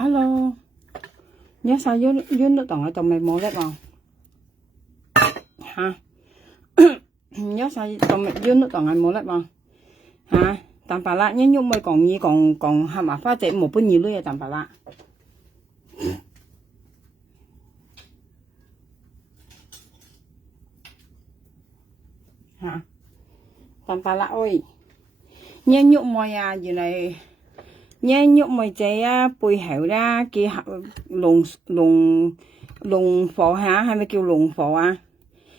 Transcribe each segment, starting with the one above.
Hello, nhớ sao dưới nước toàn ở tụi mày mua đấy không? Hả? Nhớ sao tụi mày dưới nước toàn ở mua đấy không? Hả? Tạm bà lạ nhớ nhung mày còn hàm à phát triển một bữa nhiều luôn tạm bà lạ. Hả? Tạm bà lạ ơi. Nhớ nhung mày à gì này. Nhớ nhung mày chế bùi hẻo ra kia lùng phổ hả hay là kêu lùng phổ à?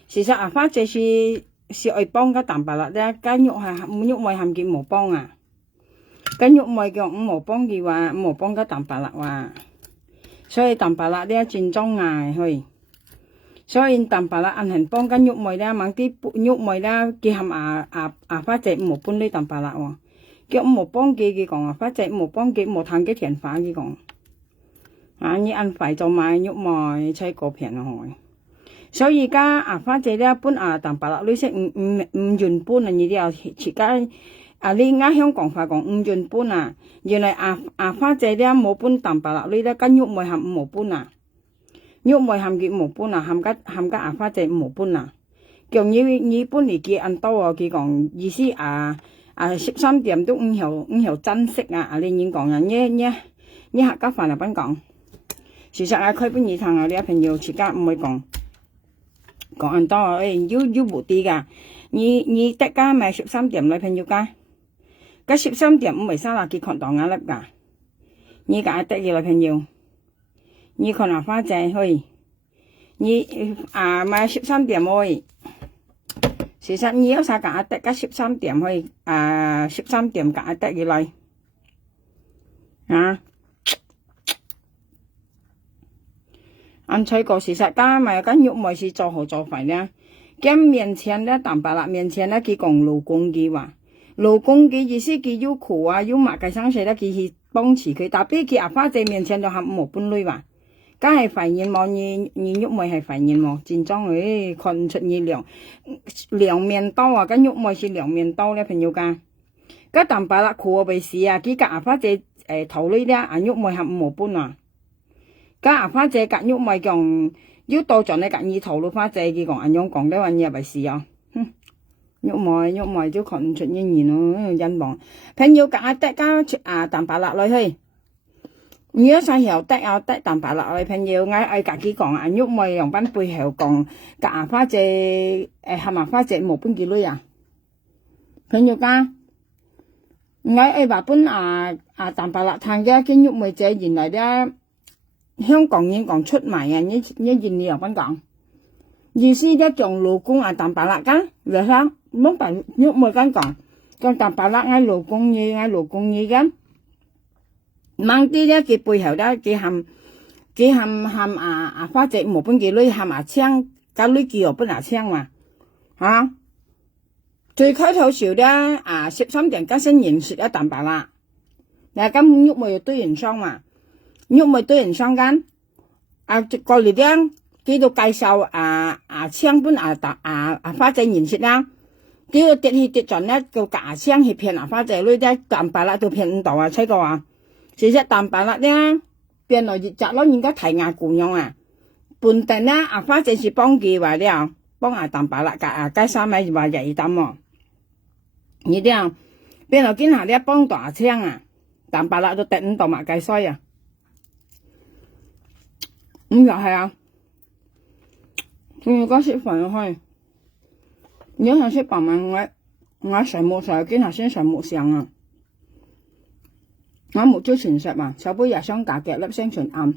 Sự實啊，花姐是愛幫個蛋白質咧，間肉咪含幾冇幫啊，間肉咪叫五冇幫嘅話，冇幫個蛋白質話，所以蛋白質咧轉裝捱去，所以蛋白質銀行幫間肉咪咧，猛啲肉咪咧，佢含花姐冇搬啲蛋白質喎，叫冇幫佢講啊，花姐冇幫佢冇攤嘅甜花佢講，啊，你按快就買肉咪砌個片去。所以而家花姐咧搬蛋白質呢些五元半啊，你啲啊而家你而家香港話講五元半啊，原來花姐咧冇搬蛋白質呢咧，跟肉咪含冇搬啊，肉咪含佢冇搬啊，含家花姐冇搬啊，叫你搬嚟佢按多啊，佢講意思13點都唔曉珍惜啊，你已經講啊，你客家飯嚟賓講，事實佢搬二堂啊，你朋友自家唔會講。講按多要冇啲噶，你得家咪13點女朋友家，嗰13點唔係沙拉結群當眼粒噶，你家得意女朋友，你可能花姐去，你咪13點去，事實你有啥家得嗰13點去13點家得意嚟啊？按吹過事實家咪跟肉咪是做好做飯咧，咁面前咧蛋白質面前咧佢講勞工嘅話，勞工嘅意思佢要苦啊要物嘅生死咧佢去幫持佢，特別佢花姐面前就含冇半類話，梗係肺炎喎，你肉咪係肺炎喎，戰爭看唔出你兩面刀啊，跟肉咪是兩面刀咧朋友家，個蛋白質苦被事啊，佢個花姐頭呢啲肉咪含冇半啊。家花姐隔肉咪講要到盡你隔二頭咯，花姐佢講按樣講咧話你係咪事啊？肉咪都看唔出姻緣咯，因望朋友隔得家蛋白質落去，如果細後得蛋白質落去，朋友嗌隔佢講按肉咪用班背後講隔花姐係咪花姐冇搬幾女啊？朋友家嗌話搬蛋白質攤嘅見肉咪姐原來咧。香港人講出賣啊！你現你又點講？意思咧講勞工蛋白質㗎，你睇冇辦肉咪咁講，講蛋白質嗌勞工嘢㗎，猛啲咧佢背後咧佢含花姐冇半幾女含槍，加女叫又不槍嘛嚇。最開頭時咧13點加新認識蛋白質，嗱咁肉咪對人傷嘛。肉咪對人相間，過嚟咧，佢度介紹槍本花姐認識啦，佢度跌去跌盡咧，叫假槍去騙花姐女咧，蛋白質都騙唔到吹過啊！事實蛋白質咧，變來熱雜咯，人家提牙固樣啊，本定咧花姐是幫佢話咧，幫蛋白質介紹咪話廿擔喎，你啲變來見下咧幫大槍蛋白質都跌唔到嘛計衰啊！就係啊，仲要講食飯去，如果想食飯嘛，我上冇上見下先上冇上啊，我冇朝全食嘛，手杯日雙價嘅粒聲全暗，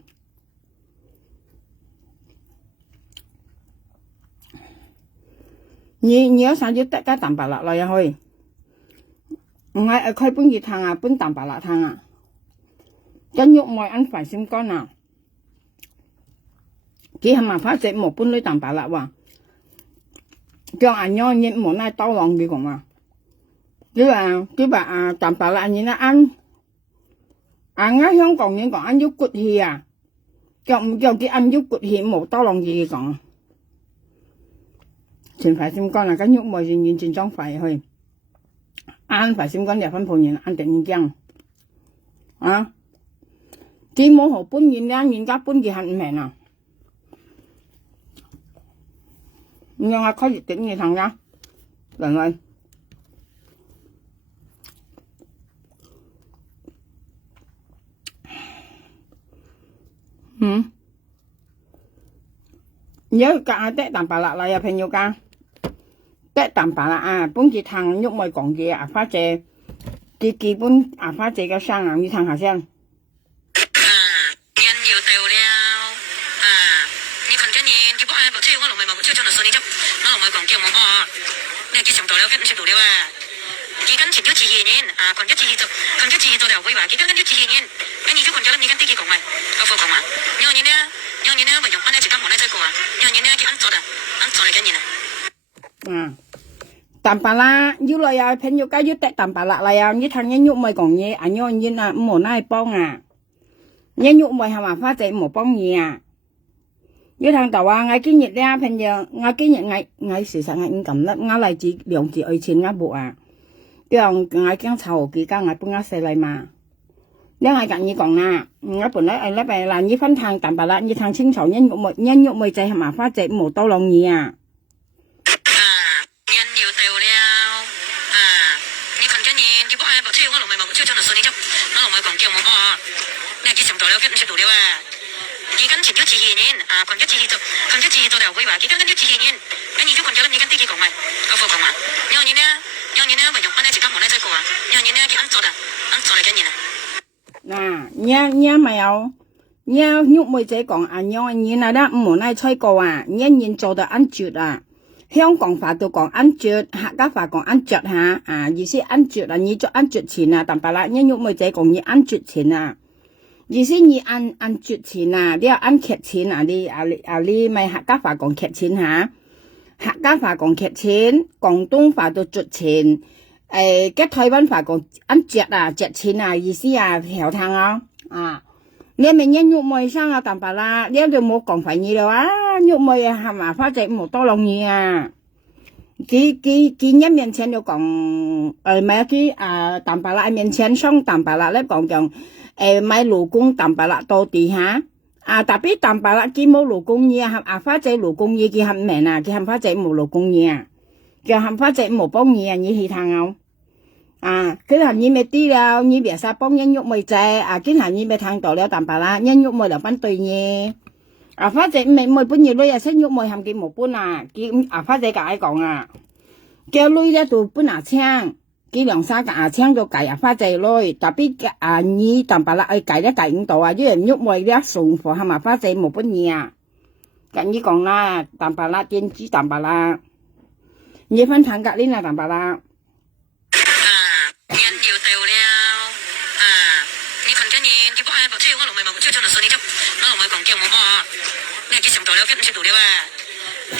你有啥要得加蛋白質落去，我開搬熱湯搬蛋白質湯跟肉咪按快先乾佢係咪花姐冇搬女蛋白質喎？叫按樣嘢冇拉刀浪佢講嘛？佢話蛋白質嘢按啱香港人講按要骨氣叫佢按要骨氣冇刀浪佢講，全快先乾跟肉咪完全裝快去，按快先乾就分盤嘢按定驚只冇好搬完啦，人家搬嘅係唔明啊。你讓我開熱點嘅糖啦，嚟嚟。nhớ cả tết tạm bà lạc lại朋友ca tết tạm bà lạc à bốn chị thằng nhúc mày còn gì à phát chế kỳ bốn à phát chế cái sang à như thằng hả xem nhân nhiều tàu leo à như còn cái nhìn thì bọn ai bảo chơi con lồng mày mà chơi cho nó sôi đi chứ nó lồng mày còn kêu mồm bò nên cái chồng tàu leo cái nó chụp tàu leo à cái cắn chỉ nhớ chỉ nhìn à còn cái chỉ còn cái chỉ tàu leo với bà cái cắn chỉ nhìn cái nhìn chứ còn cái làm như cái tí của mày có phụ không à nhớ như nè mà dùng con này chỉ cắm một này chơi của nhớ như nè cái ăn rồi cái nhìn à tạm bà la như lời à朋友cái như tết tạm bà lạc lại à như thằng nhớ nhúc mày còn nhé à nhớ như là một này bông à nhớ nhúc mày hả mà phát chế một bông nhỉ à như thằng tàu à ngay cái nhiệt ra朋友ngay cái nhiệt ngay sự sáng ngay cầm đất ngay lại chỉ lượng chỉ ở trên ngay bộ à cái ông ngay cái thầu cái ngay bưng ngay xe lại mà nếu ai cạnh như còn nè ngay bữa nay anh lấy về là như phân thang tạm bà la như thằng chính sầu nhân nhúc mày chế hả mà phát chế một tàu lòng nhỉ à nhân nhiều tàu leo à như còn cái nhìn thì bọn ai bảo chơi con lồng mày mà chơi cho nó sôi đi chứ nó lồng mày còn kêu mồm bò nên cái chồng tàu leo cái nó chụp tàu leo à cái cắn chỉ nhớ chỉ nhìn à còn cái chỉ tàu leo với bà cái cắn chỉ nhìn cái nhìn chứ còn cái làm như cái tí của mày có phụ không à nhớ như nè mà dùng con này chỉ cắm một này chơi của nhớ như nè cái ăn rồi cái nhìn nè nhớ mày ao nhớ nhúc mày chế còn à nhớ nhìn là đó một này chơi của à nhớ nhìn cho được ăn chuột à香港法都講ăn chuột客家法講ăn chuột嚇啊意思ăn chuột啊你做ăn chuột錢啊但係啦因為妹仔講你ăn chuột錢啊意思你ăn chuột錢啊你要ăn劇錢啊你咪客家法講劇錢嚇客家話講劇錢廣東話都卒錢cái台灣話講ăn隻啊隻錢啊意思啊條湯啊啊你咪nhân nhục mày sang à tạm bà la nếu được một còn phải nhiều đâu á nhục mày à mà phát triển một to lòng nhiều à cái nhân miền trên đều còn mấy cái à tạm bà la miền trên xong tạm bà la lấy còn chồng mấy lũ công tạm bà la to tí hả à tapi tạm bà la cái một lũ công nhiều à phát triển lũ công nhiều cái hầm mẹ nè cái hầm phát triển một lũ công nhiều cái hầm phát triển một bông nhiều như thì thằng không à cái là như mấy tí đâu như bây giờ bông nhân nhục mày chạy à cái là như mấy thằng tổ leo tạm bà la nhân nhục mày là bán tùy nhé à phát triển mấy mấy bữa nhiều đôi à sẽ nhục mày hàm cái một bữa à cái à phát triển cái ai còn à kêu lui ra tụ bữa nào chăng cái两三cái à chăng cho cái à phát triển rồi tapi à như tạm bà la ai cái đó cái những tổ à chứ nhục mày đó sùng phò hàm mà phát triển một bữa nhiều cái như còn là tạm bà la tiên chỉ tạm bà la như phân thằng cái này là tạm bà la nhân nhiều tàu leo à như còn cái nhìn thì bọn ai bảo chơi con lồng mày mà chơi cho nó sôi đi chứ nó lồng mày còn kêu mồm bò nên cái chồng tàu leo cái nó chụp tàu leo à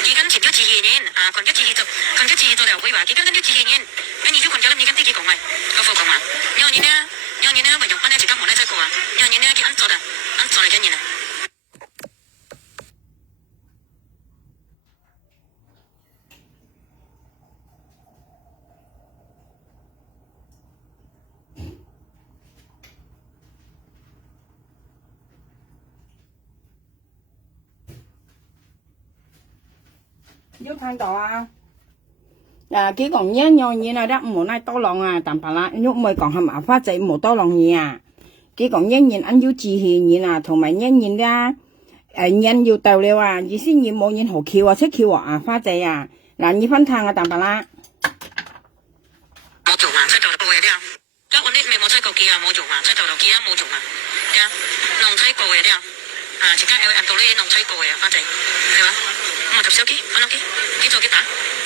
cái cắn chỉ nhớ chỉ nhìn à còn cái chỉ tàu leo với bà cái cắn chỉ nhìn cái nhìn chứ còn cái làm như cái tí của mày có phụ không à nhớ như nè mà dùng con này chỉ cắm một này chơi của nhớ như nè cái ăn rồi cái nhìn này giúp thằng đó à cái còn nhớ nhau như này đó một này to lòng à tạm bà la nhúc mày còn hầm ảo phát triển một to lòng nhỉ à cái còn nhớ nhìn anh yêu chỉ thì như là thằng mày nhớ nhìn ra nhân yêu tàu leo à chỉ xin nhìn một nhìn hồ kiều à thích kiều à phát triển à là như phân thang à tạm bà la冇做啊，出到到嘅啲啊，即係我啲未冇出過機啊，冇做啊，出到到機啊冇做啊，啲啊，弄出過嘅啲啊，啊，而家有人到呢弄出過嘅啊，反正係嘛，咁啊，揼手機，揾手機，幾做幾打，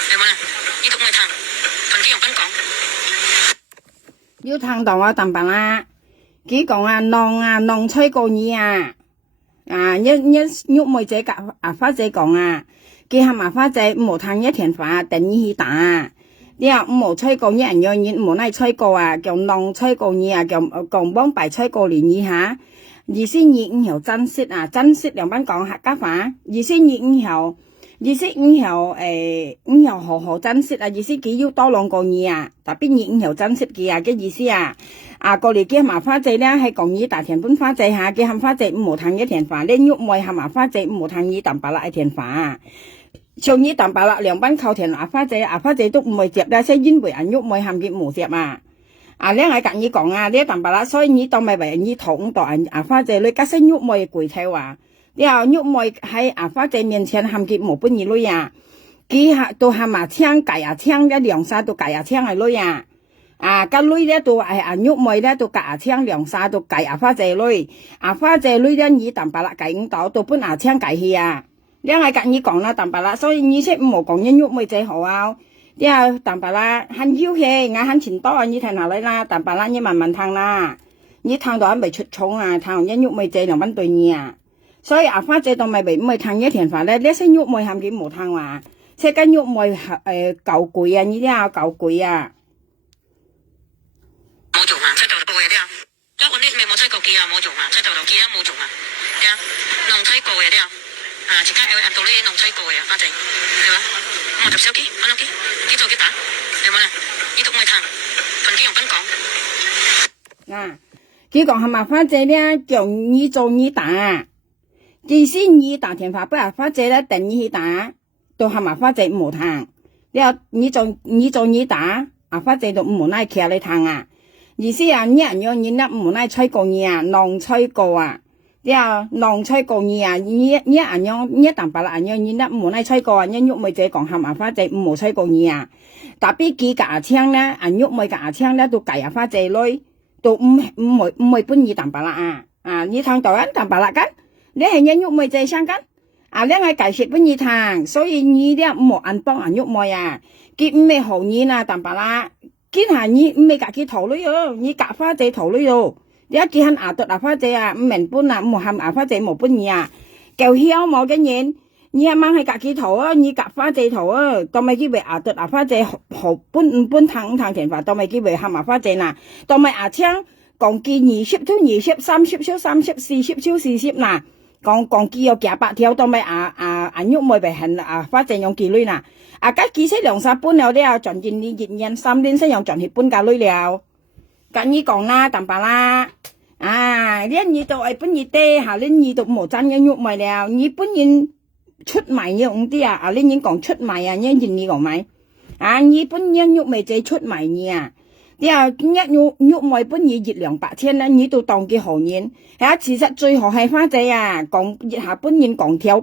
係嘛啦，呢度咪談，同啲用賓講。yêu thằng đó à tạm bà la cái còn à non chơi cô nhỉ à nhớ nhúc mày chế cả à phát chế còn à cái hàm à phát chế một thằng nhất thiền phá等于打啲啊冇吹過一人樣嘢冇嚟吹過啊，叫弄吹過嘢啊，叫講幫白吹過年嘢嚇。而先熱後珍惜啊，珍惜兩班講客家話。而先熱後意思唔曉好好珍惜啊，意思佢要多兩個嘢啊，特別你唔曉珍惜佢啊嘅意思啊。過嚟嘅麻花仔咧係講你大田半花仔下嘅冚花仔唔好燙一田飯，你肉梅冚麻花仔唔好燙你淡白辣一田飯。像你淡白辣兩班靠田花仔都唔會接啦，所以因為人肉梅冚嘅唔接啊。你係講你講啊，你淡白辣，所以你當咪為你同到花仔女加些肉梅攰睇話。然後肉梅喺花仔面前冚嘅冇半二女啊，佢下到冚麻青計啊青一兩沙到計啊青係女啊，個女咧到肉梅咧到計啊青兩沙到計花仔女，花仔女咧以淡白辣計五到半啊青計去啊，你係講你講啦淡白辣，所以你識唔好講人肉梅仔好啊，然後淡白辣很要氣，我很錢多，你睇下嚟啦，淡白辣你慢慢燙啦，你燙到未出蟲啊，燙人肉梅仔兩蚊對你啊。所以花仔當咪唔係燙一田飯咧，呢些肉梅冚嘅冇燙話，即係肉梅夠攰啊，呢啲啊夠攰啊。冇做啊，出到過嘅啲啊，嗰個啲咪冇吹過機啊，冇做啊，出到機啊冇做啊，啲啊，弄吹過嘅啲啊，而家有到呢弄吹過嘅花仔，係嘛？我搭手機，揾到機，機做機打，係冇啦，呢度我燙，同機用賓講。佢講係麻花仔咧，叫你做你打。即使你打電話俾花仔咧，等你去打，都係麻花仔唔好燙。你做你打，花仔都唔好拉企嚟燙啊。意思啊，你人用你咧唔好拉吹過你啊，浪吹過啊。浪吹過你啊，你人用你淡白啦，人用你咧唔好拉吹過啊，人肉梅仔講係麻花仔唔好吹過你啊。特別佢架槍咧，人肉梅架槍咧都計花仔女，都唔會搬你淡白啦啊。你燙到人淡白啦緊。你係人肉梅仔相跟，你係解釋俾你聽，所以你咧唔好按幫人肉梅啊，佢唔係好你啦，淡白啦，佢係你唔係夾佢頭女哦，你夾花仔頭女哦，你一見係到花仔啊，唔明搬啊，唔係花仔冇搬你啊，夠囂冇嘅嘢，你係掹係夾佢頭啊，你夾花仔頭啊，當咪佢為到花仔好搬唔搬燙田法，當咪佢為係花仔嗱，當咪槍講見20到20 30少30 40少40嗱。講機有夾8條，當咪肉梅被恨花仔用幾女啦，家機識兩三半了了，轉見你熱人3年先用轉去半價女了，咁你講啦，淡白啦，你都係本熱爹，下你都冇爭嘅肉梅了，你本人出賣嘅五啲啊，你講出賣啊，你講咪，你本人肉梅仔出賣你啊。肉梅本意熱量8千啦，你都當佢好人。其實最好係花仔啊，講熱下本人講跳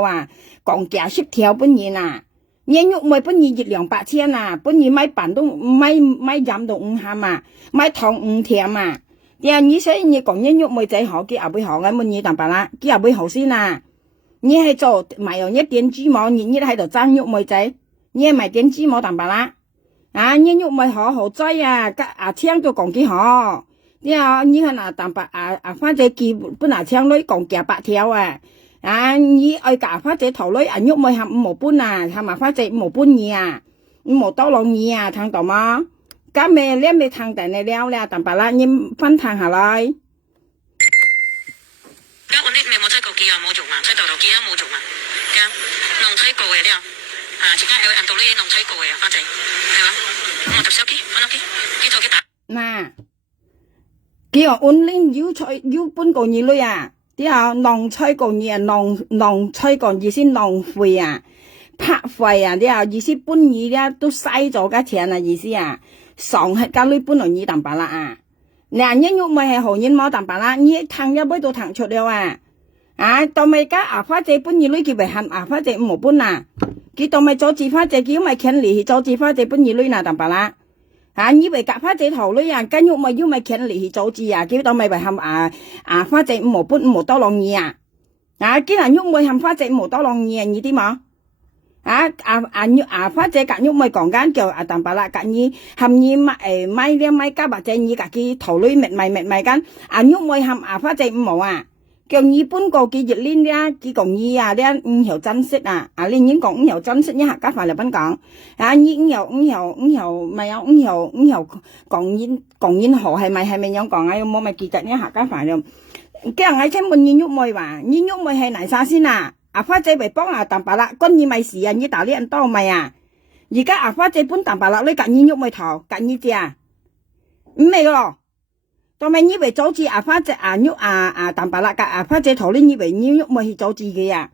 啊，講夾10條本人啊。你肉梅本意熱量8千啊，本意買飯都買飲到5鹹啊，買糖5甜啊。你所以你講你肉梅仔好，佢後尾好嘅本意淡白啦，佢後尾好先啊。你係做賣用一點豬毛，你喺度爭肉梅仔，你係賣點豬毛淡白啦。你肉梅好追啊，青都講幾好，你係淡白花仔記本青女講夾8條啊，你愛夾花仔頭女肉梅係5毫半啊，係咪花仔5毫半二啊，5毫多兩二啊，聽到嗎？咁咪你咪聽定你了啦，淡白啦，你分聽下來。而家我啲咪冇吹過機啊，冇做啊，吹到機啊冇做啊，弄吹過嘅了，而家有按道理弄吹過嘅花仔，係嘛？我搭手機，揾到機，機做機打。佢話按拎要搬個嘢女啊，啲浪吹個嘢浪吹個意思浪費啊，拍費啊，啲意思搬嘢咧都嘥咗嘅錢啊，意思啊，上係家女搬落嘢淡白啦啊，人肉梅係好人冇淡白啦，你燙一杯都燙出了啊，當咪家花仔搬嘢女佢咪喊花仔唔好搬啊。佢當咪阻止花仔，佢咪傾嚟阻止花仔搬嘢女嗱淡白啦，以為夾花仔頭女啊，跟肉咪要咪傾嚟阻止啊，佢當咪為喊花仔唔好搬唔好多浪嘢啊，佢人肉咪喊花仔唔好多浪嘢，你啲冇？花仔夾肉咪講緊叫淡白啦，夾你喊你買加白仔，你夾佢頭女咪緊，肉咪喊花仔唔好啊。叫你搬過幾日呢？佢講你啊，你唔曉珍惜啊！你已經講唔曉珍惜，一客家飯嚟賓講，你唔曉咪有唔曉講煙何係咪樣講啊？有冇咪記得呢客家飯咁？叫人喺聽問煙肉梅話，煙肉梅係嚟啥先啊？阿花姐咪幫阿淡白啦，關你咪事啊，你打臉多咪啊？而家阿花姐搬淡白啦，你隔你喐咪頭，隔你隻啊？唔係咯，當咪你咪阻止阿花姐喐淡白啦，隔阿花姐頭你以為你喐咪去阻止佢啊？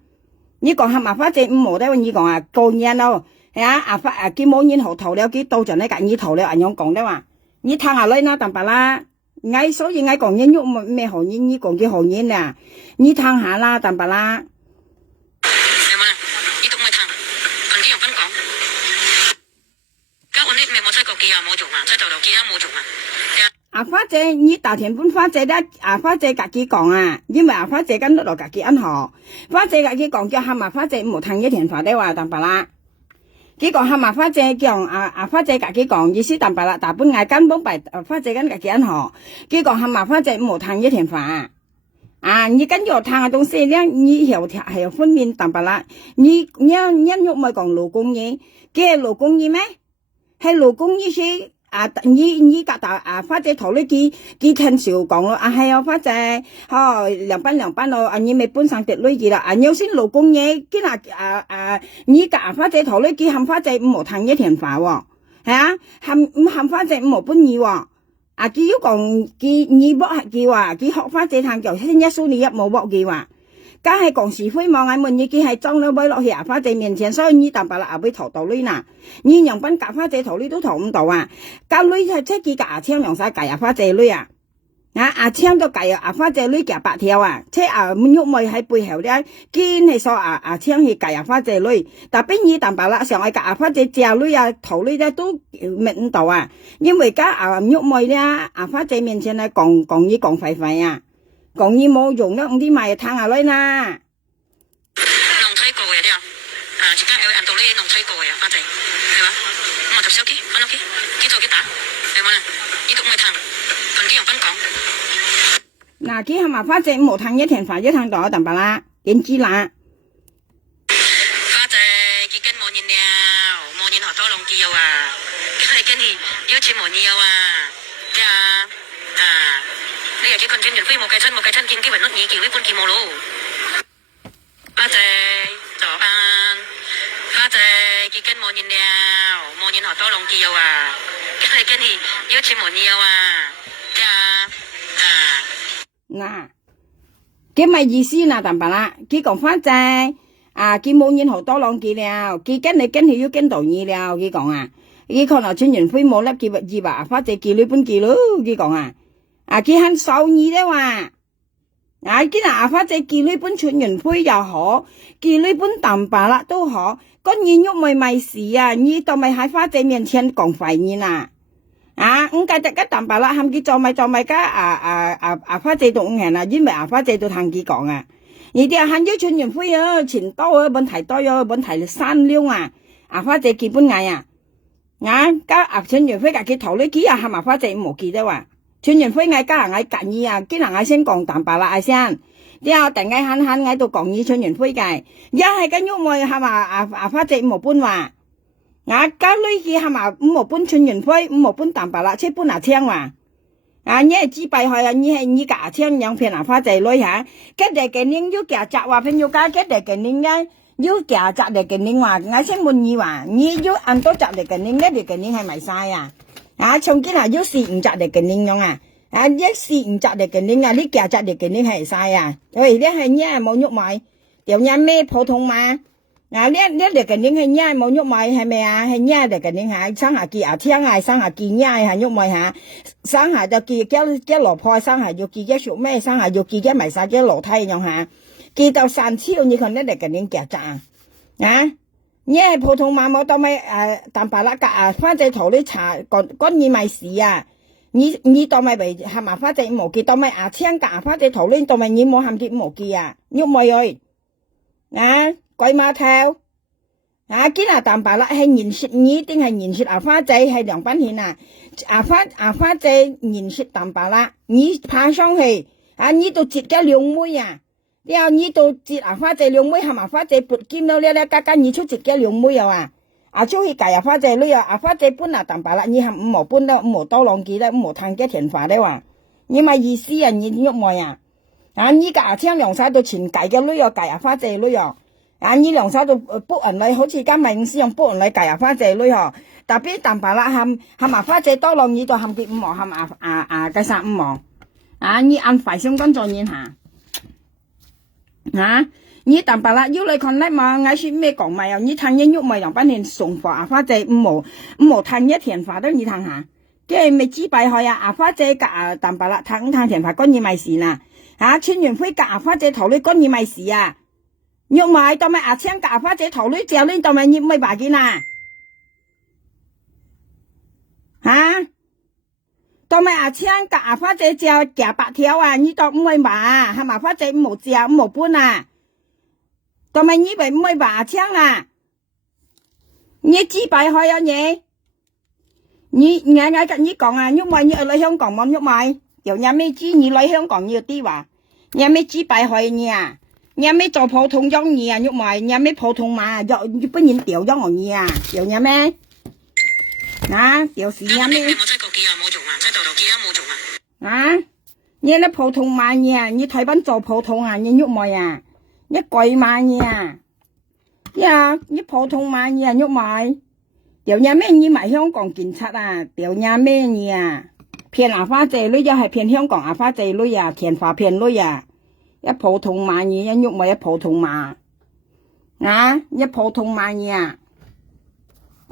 你講下阿花姐唔冇得，你講啊過年咯，係啊佢冇年後頭了，佢到陣咧隔你頭了，阿樣講的話，你睇下你啦淡白啦。所以講人喐咩行業，你講嘅行業啊，你聽下啦，淡白啦。係嘛？你讀咪聽，同啲人分講。交換啲咩冇猜過幾啊冇用啊，猜到幾啊冇用啊。阿花姐，你大田搬花姐咧，阿花姐自己講啊，因為阿花姐跟落自己銀行，花姐自己講叫喊阿花姐唔好聽一田話的話，淡白啦。佢講喊阿花姐叫阿花姐自己講，意思淡白啦，大半嗌根本by花姐跟自己銀行，佢講喊阿花姐唔好聽一田話。你跟住聽下東西咧，你係分面淡白啦，你喐咪講勞工嘢，佢係勞工嘢咩？係勞工嘢先。你隔大花姐頭呢幾聽少講咯，係啊花姐，兩班咯，你咪搬上碟女兒啦，有先勞工嘢，見你隔花姐頭呢幾喊花姐唔好聽一田話喎，係啊，喊花姐唔好搬嘢喎，佢要講你剝係佢話，佢學花姐聽就先一數你一冇剝佢話。梗係講是非望眼問你佢係裝咗威落去阿花姐面前，所以你淡白啦阿妹頭到呢嗱，你人品夾花姐頭呢都頭唔到啊，夾女係即係夾阿青用晒夾阿花姐女啊，阿青都夾阿花姐女夾白條啊，即係阿鬱妹喺背後咧堅係說阿青係夾阿花姐女，但邊你淡白啦上係夾阿花姐隻女啊頭女咧都明唔到啊，因為家阿鬱妹咧阿花姐面前咧講廢廢啊。講嘢冇用啦，啲咪聽下女啦。農睇過嘅啲而家有人到呢農睇過嘅花姐，係嘛？咁我就手機翻屋企，幾做幾打，係嘛？呢度咪聽，同啲人分講。嗱，佢係咪花姐冇聽一田話一聽到淡白啦？點知啦？花姐佢跟冇年了，冇年後多兩幾有啊，跟住要錢冇年有啊，咩啊？你又幾คน轉完飛冇計親見機會甩耳叫呢般叫冇咯。花姐早安，花姐佢跟冇年了，冇年後多兩幾有啊，跟住要錢冇年有啊，咩啊？嗱，佢咪意思啦，淡白啦，佢講花姐佢冇年後多兩幾了，佢跟住要跟到二了，佢講啊，佢可能轉完飛冇甩佢以為花姐叫呢般叫咯，佢講啊。佢肯受意的話，見阿花姐叫呢般穿完灰又好，叫呢般淡白啦都好，咁你喐咪事啊，你當咪喺花姐面前講廢言啊，唔計得個淡白啦，喊佢做咪家阿花姐都唔係啦，因為阿花姐都聽佢講啊，你哋喊要穿完灰啊，錢多啊，問題多啊，問題三兩啊，阿花姐基本嗌啊，家阿穿完灰佢頭呢幾日喊阿花姐冇記得話。穿完灰嗌家人嗌隔意啊，見人嗌先講淡白啦嗌聲，之後突然間喊嗌到講意穿完灰嘅，一係跟喐妹係嘛阿花姐冇搬話，家女嘅係嘛冇搬穿完灰冇搬淡白啦，即搬阿青話，你係自閉害啊，你係你夾阿青養騙阿花姐女嚇，跟住嘅人要夾雜話朋友家，跟住嘅人咧要夾雜嚟嘅人話，嗌先滿意話，你要按多雜嚟嘅人咧，嚟嘅人係咪晒啊？從今要試唔摘嚟嘅人用啊！一試唔摘嚟嘅人啊，呢夾摘嚟嘅人係晒啊！呢係呢冇喐埋，條人咩普通嘛？呢嚟嘅人係呢冇喐埋係咪啊？係呢嚟嘅人係生下記聽啊，生下記呢係喐埋嚇，生下就記一羅破，生下要記一熟咩？生下要記一埋晒一樓梯用嚇，記到3次你看呢嚟嘅人夾摘你係普通話冇當咪淡白啦，花姐頭呢茶關你咪事啊！你當咪為係嘛花姐冇記，當咪青夾花姐頭呢當咪你冇喊啲冇記啊！喐咪去鬼馬頭見淡白啦係認識你定係認識花姐係兩班錢啊！花姐認識淡白啦，你爬上去你都接咗兩妹啊！然後你到接花姐兩妹係嘛花姐撥劍咯，家你出接嘅兩妹又出去介花姐女又花姐搬淡白啦，你係唔好搬啦，唔好多兩幾啦，唔好聽嘅田話咧話，你咪意思你喐妹你個青涼晒到全介嘅女又介花姐女又，啊，你兩手就撥人嚟，好似今日使用撥人嚟計花姐女嗬，特別淡白啦，含花姐多落你就含幾五毛，含計3-5毛，啊，你按快相關做人下，啊，你淡白啦，要你看叻嘛，我說咩講咪啊，你睇一喐咪兩班人送貨花姐5毛睇一田花都你睇下，即係未知敗開啊，花姐夾淡白啦，睇田花乾你咪事啦，啊，穿完灰夾花姐頭你乾你咪事啊。nhúc mày tao mày xem cả phát chế thầu lưới trèo lên tao mày nhịp mày bà kia nè hả tao mày xem cả phát chế trèo cả bạc theo à như tao mày bà hay mà phát chế một trèo một buôn à tao mày như vậy mày bà xem à như chỉ bài hỏi à nhỉ như ngay cạnh như còn à nhúc mày như ở lại香港mong nhúc mày kiểu nhà mày chỉ như lại香港nhiều tí bà nhà mày chỉ bài hỏi nha nhà mấy做普通giống gì à nhúc mày nhà mấy普通mà do bất nhiên tiểu giống ở gì à tiểu nhà mấy nè tiểu gì nhà mấy à như nó普通mà nha như thấy bán 做普通啊như nhúc mày à như贵mà nha ya như普通mà nha nhúc mày tiểu nhà mấy như mà香港警察啊tiểu nhà mấy nha 騙阿花姐女又係騙香港阿花姐女啊田花騙女啊一普通買嘢一喐咪一普通買啊一普通買嘢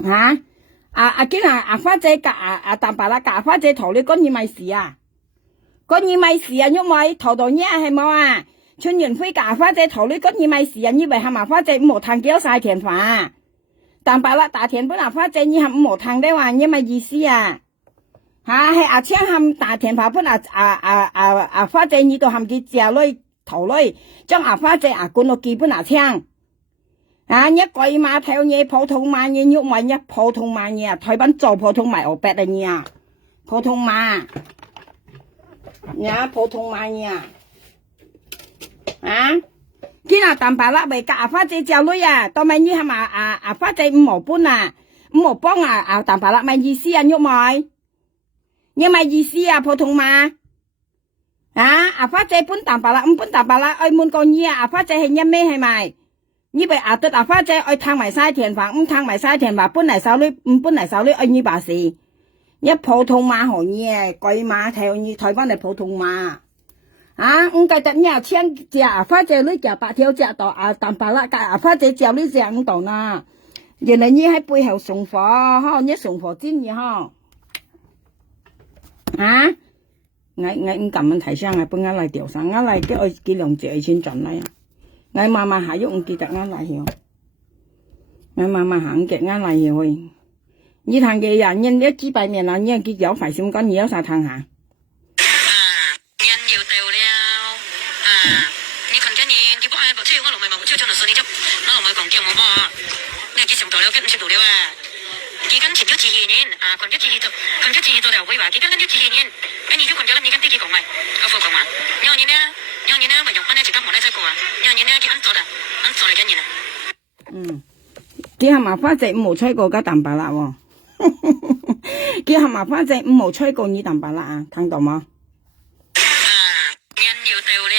啊見阿花姐夾淡白啦夾阿花姐頭你講嘢咪事啊講嘢咪事啊喐咪頭度嘢係冇啊春園飛夾阿花姐頭你講嘢咪事啊以為係阿花姐冇糖幾多晒田花淡白啦大田本阿花姐你係冇糖的話嘢咪意思啊嚇係阿青含大田花本阿花姐你都含佢隻女頭女將阿花姐灌到基本阿青啊一貴馬睇嘢普通馬嘢喐咪一普通馬嘢台灣做普通馬我bet啊你啊普通馬呀普通馬嘢啊見阿淡白啦咪夾阿花姐隻女啊當咪你係嘛阿花姐5毛半啊5毛幫阿淡白啦咪意思啊喐咪你咪意思啊普通馬à花姐搬淡白啦搬淡白啦愛滿個嘢啊花姐係一咩係咪你為得花姐愛燙埋晒田房燙埋晒田房搬嚟手裏搬嚟手裏愛你把事一普通馬行嘢貴馬睇你台灣係普通馬啊計得你千隻花姐女隻白條隻到淡白啦花姐隻女隻5度啦原來你喺背後送貨呵你送貨真嘢呵啊我唔撳問題聲啊，幫我嚟調上，我嚟嘅我幾兩隻先進嚟啊，我媽媽下喐唔記得我嚟咗，我媽媽行嘅我嚟咗，你睇嘅人人一支白面啦，你結有快閃講你有啥睇下？人要到了你看今年佢幫我即係我落咪冇即係將來信你執，我落咪講叫我冇，你幾上到了，幾唔識到了啊？幾跟前咗自然群咗自然就就會話幾跟咗自然。你就困咗啦，你跟啲講咪，我講嘛。有人呢，咪用翻呢隻金毛呢隻個啊，有人呢佢安做嚟緊嘢啊。佢係麻花仔冇吹過嘅淡白辣喎，佢係麻花仔冇吹過你淡白辣啊，聽到嗎？人要到了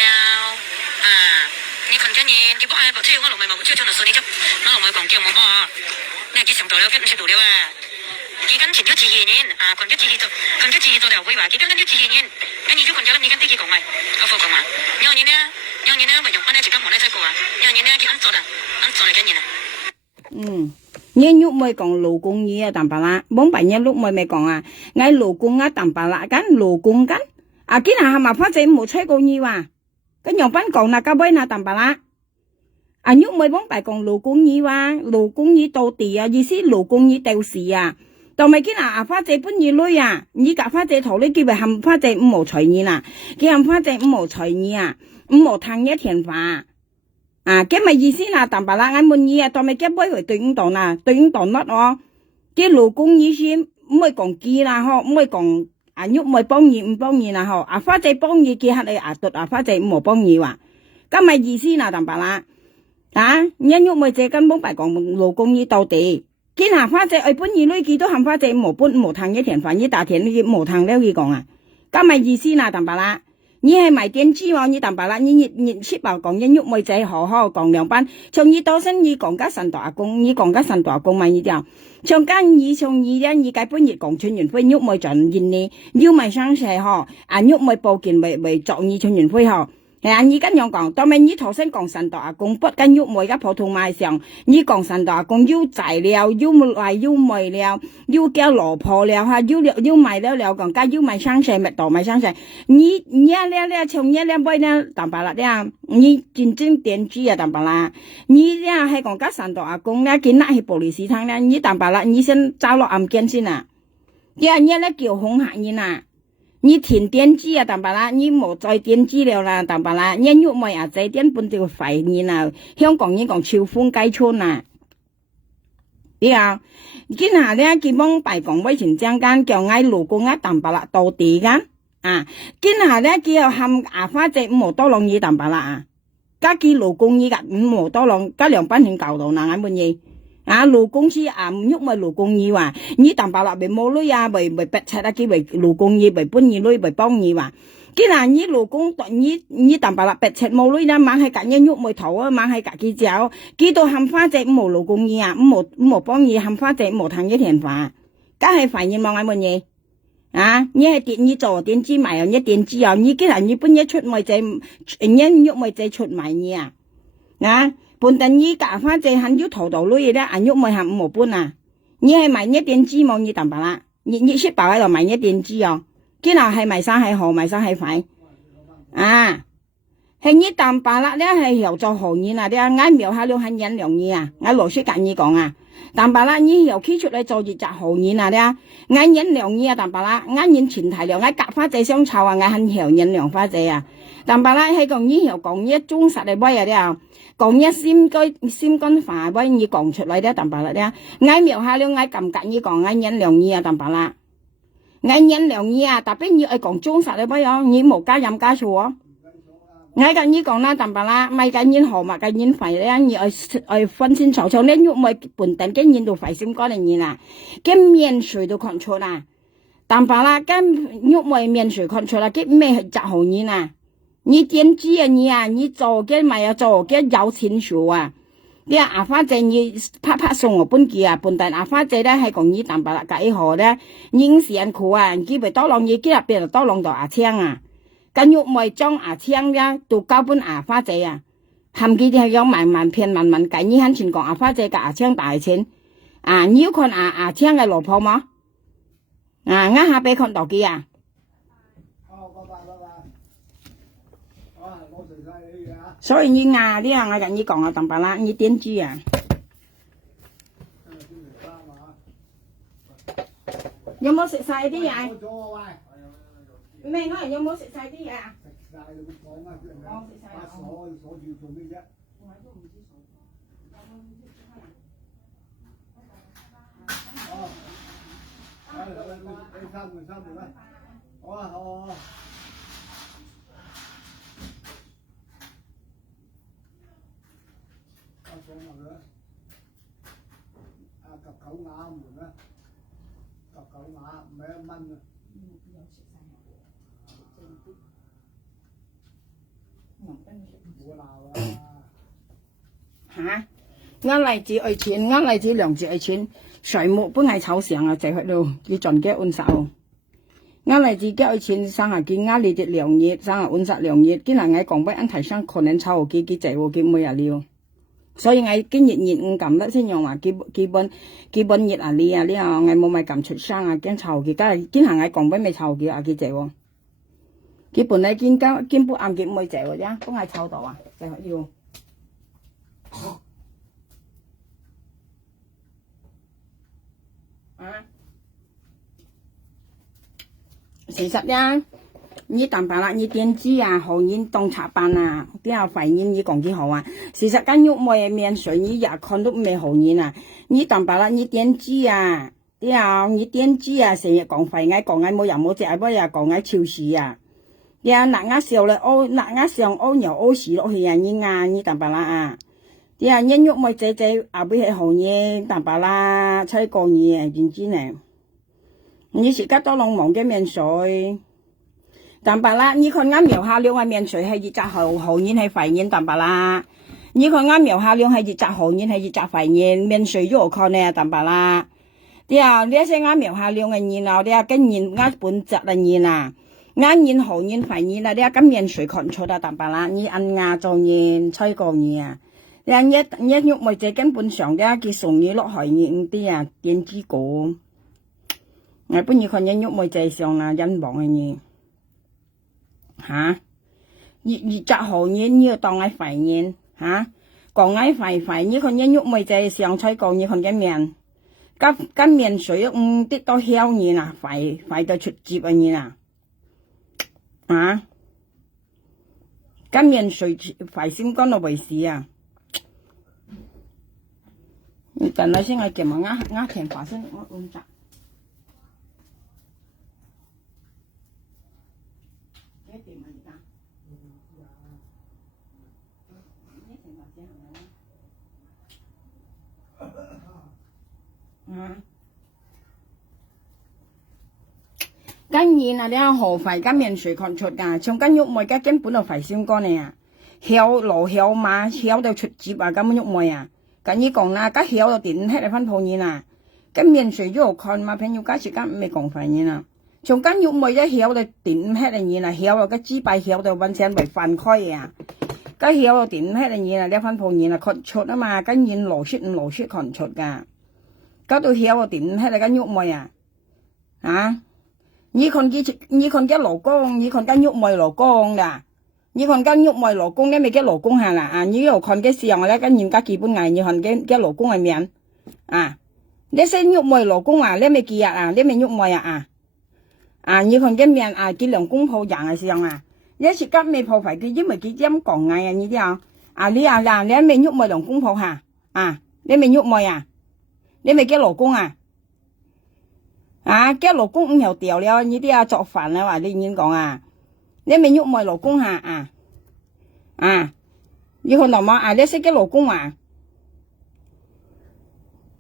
你群緊嘢，佢幫我即係我落咪冇即係將來信你執，我落咪講叫我冇，你幾上到了，幾唔識到了啊？幾跟前咗自然群咗自然就就會話幾跟咗自然你就群咗啦，你跟啲講咪，我講嘛。有人呢咪用翻呢隻金毛呢隻個啊，有人呢佢安做嚟緊嘢啊。你喐咪講勞工嘢啊，淡白啦，幫白嘢碌咪講啊，嗌勞工啊淡白啦，緊勞工緊，見係咪花仔冇吹過你話，跟用班講啦，交杯啦淡白啦。喐咪幫白講勞工嘢話，勞工嘢到地啊，意思勞工嘢到時啊。就咪見花姐搬嘢女啊，你夾花姐頭你叫為冚花姐5毛隨你啦，叫冚花姐5毛隨你啊，5毛燙一田花，咁咪意思啦，淡白啦，我滿意啊，當咪夾杯為對5檔啦，對5檔乜哦，叫勞工意思唔會講機啦，嗬，唔會講喐咪幫你唔幫你啦，嗬，花姐幫你叫下你對花姐5毛幫你話，咁咪意思啦，淡白啦，你喐咪借根本白講勞工意到地。見下花姐愛搬二女幾都冚花姐無搬無燙一田飯一大田呢無燙了佢講啊，咁咪意思啦淡白啦，你係賣電子喎，你當白啦，你吃飽講一喐妹仔好好講兩班，從你多身你講家神大公，你講家神大公嘛你就，從間你從你咧你解本日講春園會喐妹盡現呢，要咪生勢嗬，喐妹報件為作你春園會嗬。係啊，你咁樣講，當然你頭先講神道阿公不跟喐妹嘅普通話上，你講神道阿公要材料，要嚟要賣料，要叫蘿蔔料哈，要賣料講，加要賣生菜咪當賣生菜，你從你買咧當白啦咧，你真正電子啊當白啦，你咧係講加神道阿公咧，見那係玻璃市場咧，你當白啦，你先找落案件先啊，你咧叫恐嚇人啊。你填電子啊，當白啦，你冇再電子了啦，當白啦，你喐妹啊，再點半條廢人啊，香港人講超風街村啊，對啊，今下咧基本白講威前將間叫嗌勞工啊，當白啦，到地間啊，今下咧佢又喊牙花仔冇多浪嘢當白啦啊，加佢勞工嘢噶冇多浪，加兩班人教導嗱眼乜嘢。啊，勞工司啊，唔喐咪勞工議話，你當白啦，咪冇女啊，咪白切啊，佢咪勞工議咪搬二女咪幫議話，既然你勞工你當白啦，白切冇女啦，猛係隔一喐咪頭啊，猛係隔幾隻，幾到冚花仔冇勞工議啊，冇幫議冚花仔冇談一田飯，梗係煩嘢望眼乜嘢啊？你係電你做電子賣又一電子又，你既然你搬一出咪仔，一喐咪仔出賣你啊？啊？本等你假花仔很要頭到女咧，喐咪係冇搬啊！你係賣一電子冇你當白啦，你識白喺度賣一電子哦，今日係賣生係好，賣生係快啊！係你當白啦咧係又做行業啊！啲啱描下了很引良嘢啊！我羅叔跟你講啊，當白啦你又企出嚟做熱雜行業啊！啲啱引良嘢啊！當白啦啱引前提了，啱夾花仔相湊啊！我很條引良花仔啊！當白啦係講你又講一忠實嚟威啊啲。講一先乾飯威你講出嚟咧，當白啦咧，嗌描下了嗌咁隔你講嗌引良意啊，當白啦，嗌引良意啊，特別你愛講忠實嚟威哦，你冇加鹽加醋哦，嗌隔你講啦，當白啦，咪隔引河咪隔引肥咧，你愛分清楚楚咧，喐咪半定跟引到肥先乾嚟引啊，跟面水都看出啦，當白啦，跟喐咪面水看出啦，跟咩係雜好引啊？你電子啊你做嘅咪有做嘅有錢數啊！你阿花仔你拍送我本機啊，本但阿花仔咧係講你當白啦，隔一號咧影時間苦啊，佢咪多浪嘢，今日變就多浪到阿青啊，跟住咪將阿青咧到交本阿花仔啊，含佢哋係有慢慢計，你肯全講阿花仔嘅阿青大錢啊！你要看阿青嘅老婆嗎？啊，啱下俾看到機啊！所以你牙啲啊，我跟你講啊，當白啦，你電子啊，有冇食晒啲嘢？咩？我有冇食晒啲嘢啊？食晒你講啊，我食晒啦。鎖住做咩啫？我都唔知鎖。你閂門啦！好啊，好。講埋佢，夾狗牙門啦，夾狗牙唔係1蚊啊！冇鬧啊！嚇！啱例子愛錢，啱例子兩字愛錢，誰冇本係炒成啊？就喺度要盡嘅按手。啱例子嘅愛錢，生下見啱你啲良業，生下按殺良業，見人嗌講俾人提升，可能炒幾濟喎，幾每日了。所以我今日唔撳得先用話基本熱啊你啊呢個我冇咪撳出聲啊驚臭嘅，梗係今行我講俾咪臭嘅啊幾隻喎，基本咧見不啱嘅每隻喎啫，都係臭到啊就要啊，事實咧。你當白啦，你電子啊，行業當插班啊，啲啊肺炎你講幾好啊？事實間喐妹面水你日看都未行業啊，你當白啦，你電子啊，啲啊你電子啊，成日講肺癌講癌冇人冇隻啊，乜嘢講癌超市啊，啲啊嗱啱笑咧，嗱啱上屙尿屙屎落去啊，你當白啦啊，啲啊一喐妹仔後尾係行業當白啦，出講嘢認真咧，你時間多浪忙嘅面水。蛋白啦，你看啱描下兩個面水係熱雜後面係肺炎蛋白啦。你看啱描下兩係熱雜後面係熱雜肺炎面水肉看呢蛋白啦。啲啊，呢些啱描下兩個面啊，啲啊跟面啱本質啊面啊，啱面後面肺炎啊，啲啊跟面水看出啊蛋白啦。你按牙做面吹過面啊，啲啊一喐咪就根本上啲啊佢送你落去面啲啊電子股。我本意看一喐咪就上啦，隱望嘅嘢。嚇，熱雜後面要當係肺炎嚇，講係肺，你看一喐咪就上吹過你看嘅面。跟面水滴到曉你啦，肺到出接啊你啦，啊！跟面水肺先乾到為止啊！你等下先，我叫埋啱甜花先，我唔得。跟住啊，啲河肺跟面水看出噶，從跟喐妹嘅根本就肺先乾嘅啊，曉羅曉嘛，曉到出接啊，咁喐妹啊，咁你講啦，咁曉到點hết嚟分泡嘢啊，跟面水喐看嘛，朋友家時間未講肺嘢啊，從跟喐妹一曉到點hết嚟嘢啊，曉到個支擺曉到揾錢為飯開啊，咁曉到點hết嚟嘢啊，呢分泡嘢啊，看出啊嘛，跟住羅雪看出噶。搞到曉個點喺度間喐妹啊！啊！你看嘅老公，你看間喐妹老公啦，你看間喐妹老公咧咪嘅老公下啦啊！你又看嘅時候咧，跟人家基本藝，你看嘅老公嘅面啊！你先喐妹老公啊，你咪記啊，你咪喐妹啊啊！你看嘅面啊，佢兩公婆樣嘅時候啊，一時間未破費，佢因為佢點講藝啊？你啲啊你啊嗱，你咪喐妹兩公婆下啊，你咪喐妹啊！你咪嘅老公啊？啊，嘅老公唔又掉了，你啲啊作飯啊話你已經講啊，你咪喐妹老公下啊，你看到冇啊？你識嘅老公啊？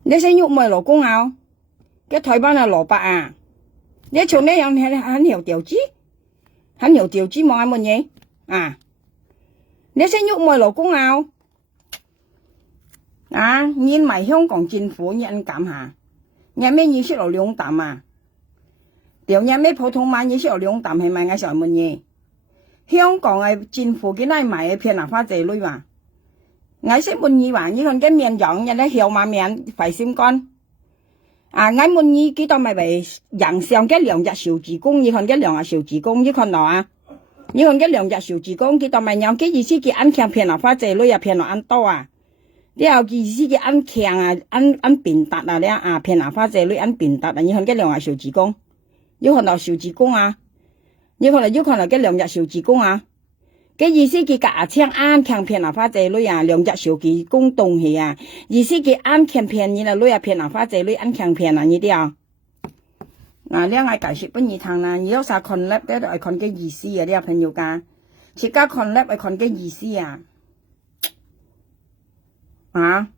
你識喐妹老公啊？嘅台灣嘅蘿蔔啊？你從呢樣很條調子望下乜嘢啊？你識喐妹老公啊？啊！你咪香港政府你按減下，你咩意思落兩啖啊？條你咩普通話意思落兩啖係咪我想問嘢？香港嘅政府幾耐買片拿花仔女話，我識問你話，你看嘅面樣人咧曉馬面肺先乾啊！我問你幾多咪為人上嘅兩隻小子宮，你看嘅兩個小子宮，你看到啊？你看嘅兩隻小子宮幾多咪樣？嘅意思佢按強片拿花仔女啊，片落按多啊？你有意思嘅按強啊，按便達啊，你啊片拿花仔女按便達啊，你看嘅兩個小子宮，你看到小子宮啊？你看到嘅兩隻小子宮啊？嘅意思佢夾槍按強片拿花仔女啊，兩隻小子宮動起啊，意思佢按強片你啦，女啊片拿花仔女按強片啊，你啲啊？嗱，呢個解釋不易聽啦，你有啥看叻咧，係看嘅意思啊，呢個朋友家，自家看叻係看嘅意思啊。啊！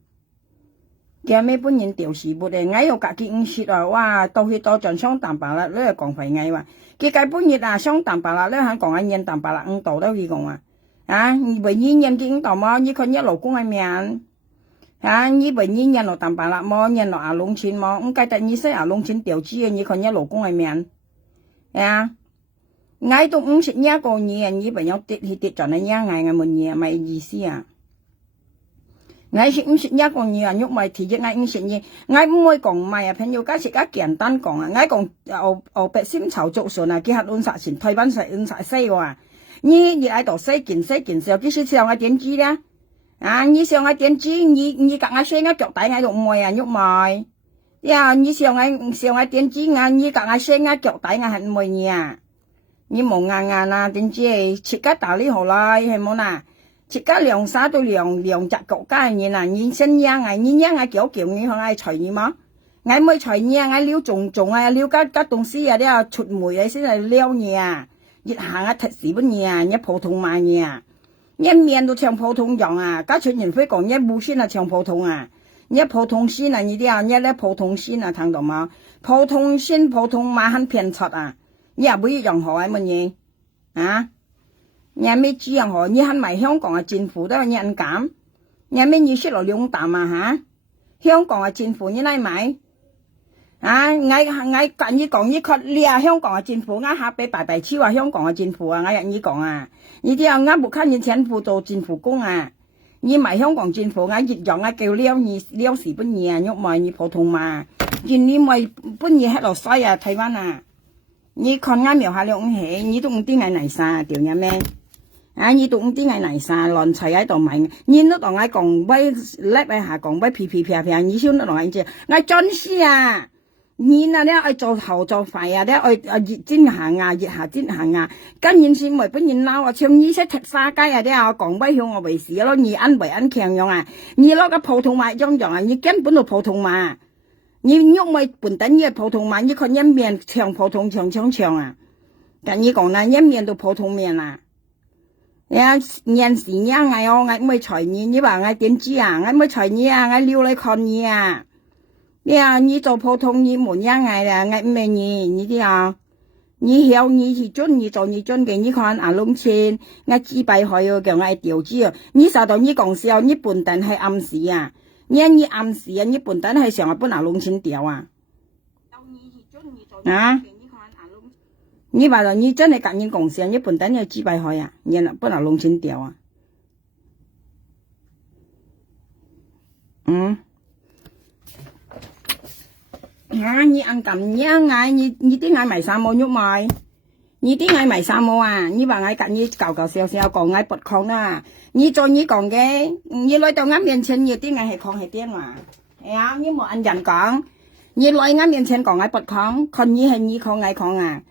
嘅咩本人調時撥嘅，我又隔幾五雪啊！哇，到去到盡雙蛋白啦，你係講廢藝話，佢計本日啊雙蛋白啦，你喺講緊煙蛋白啦，度都佢講啊！啊，為煙煙嘅度麼？你看一老公嘅面，啊，你為煙煙落蛋白啦麼？煙落牙窿錢麼？咁計得你識牙窿錢調子嘅，你看一老公嘅面，啊！我到50一個嘢，你為有跌咗你一嗌嘅乜嘢，咪意思啊？我是50一個嘢啊，喐咪提議我50嘢，我唔會講咪啊，朋友家時家簡單講啊，我講白先炒作順啊，佢係按殺錢退翻曬按殺西喎，你喺度西件時候，幾時上我點知咧？啊，你上我點知？你夾我聲我腳底喺度唔會啊，喐咪呀，你上我點知啊？你夾我聲我腳底我係唔會嘢啊？你冇硬啊，點知切家打呢好啦，係冇啦。自家兩沙到兩隻國家嘅嘢啊，你新疆啊，你疆啊叫你向我隨你嗎？我唔會隨你啊，我撩種啊，撩家東西啊，啲啊出梅啊先係撩嘢啊，熱行啊踢屎本嘢啊，一普通買嘢啊，一面都唱普通樣啊，家出人非講一冇先啊唱普通啊，一普通先啊，你啲啊一咧普通先啊，聽到嗎？普通先普通馬很偏出啊，你又唔會樣好啊乜嘢？啊！你咩知啊？何？你係咪香港嘅政府都有人咁？你咩意思落兩啖啊？嚇！香港嘅政府你嚟咪？啊！我跟你講，你確你啊香港嘅政府，我下俾白超啊香港嘅政府啊，我同你講啊，你啲啊我冇看見政府做政府工啊，你咪香港政府我越用我叫了時本嘢啊，喐埋你普通嘛，你咪本嘢喺度衰啊台灣啊，你看我描下兩起，你都唔啲係泥沙掉嘢咩？啊！你都唔啲係泥沙亂齊喺度咪，你都同我講威叻啊下講威皮皮皮皮，你先都同我知，我真是啊！你那咧愛做頭做快啊，咧愛熱煎行啊，熱下煎行啊，跟住先咪本人鬧啊，像你識踢沙雞啊，咧我講不向我為事咯，你安為安強樣啊，你攞個普通話樣樣啊，你根本就普通話，你喐咪本等嘅普通話，你看一面唱普通唱啊，跟你講啦，一面都普通面啊，呀人時呀我咪隨你話我點知啊，我咪隨你啊，我撩你看你啊。你做普通你門一嗌啦，嗌咩你啲啊？你曉你是準你做你準嘅，你看阿龍錢，我幾百號要叫我調資啊！你實到你講笑，你笨蛋係暗示啊！你暗示啊！你笨蛋係上日本阿龍錢調啊！啊！你話啦，你真係夾硬講笑，你笨蛋係幾百號啊？你本阿龍錢調啊！你ăn cầm nhá ngài你啲ngài mày sao冇喐mày你啲ngài mày sao冇啊你話ngài cạnh你cầu笑講ngài bật con à你做你講嘅你來到我面前你啲ngài係講係點啊啊你冇按人講你來我面前講ngài bật con你係你講ngài講啊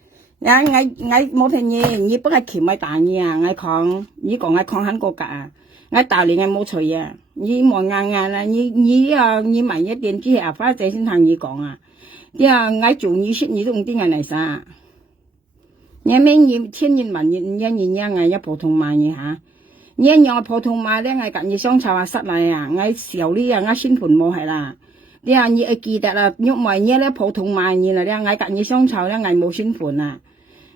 ngài冇聽你不係鉗咪打你啊ngài講你講ngài講很過格啊ngài打你ngài冇除啊你冇硬啦你買一點之後花仔先同你講啊啲啊，我做你識你都唔知係嚟啥，你咩你千言萬言我一普通話嘢嚇，你用普通話咧，我近你相湊下失禮啊，我小呢啊，我先盤冇係啦，啲啊你記得啦，喐埋你咧普通話嘢啦，咧我近你相湊咧，我冇先盤啊，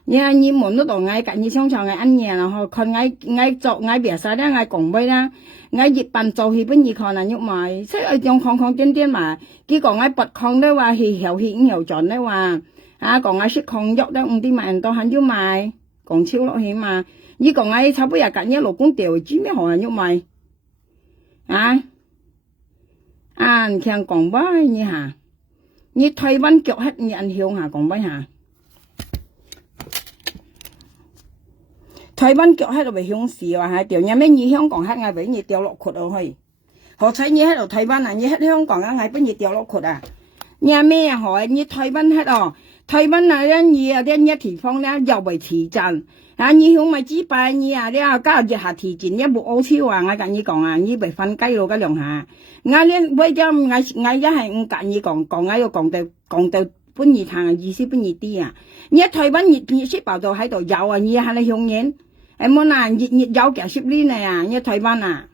你門都同我近你相湊我安嘢啦，嗬，看我做我別晒咧，我講咩啦。我熱辦做戲本意看啊喐埋，即係用框點嘛。結果我拔框咧話係後戲後盡咧話，啊講我識框喐咧，唔啲人都肯喐埋，講超落去嘛。呢個我差不多近一老公調知咩行人喐埋，你聽講吧你嚇，你台灣腳黑你按響下講吧嚇。台灣腳喺度咪響事話係掉，有咩你香港黑嗌俾你掉落闊落去，何彩你喺度台灣啊？你喺香港啊嗌俾你掉落闊啊？你係咩啊？何你台灣喺度，台灣啊咧你啊啲一地方咧又為提振，你響咪支拜你啊？你啊加日下提振一部澳超啊！我跟你講啊，你咪瞓雞路嗰兩下，我咧為咗我一係唔跟你講我要講到本意行意思本意啲啊！你喺台灣熱識報道喺度有啊，你係你響應。冇嗱，熱有幾十年嚟啊！你台灣啊，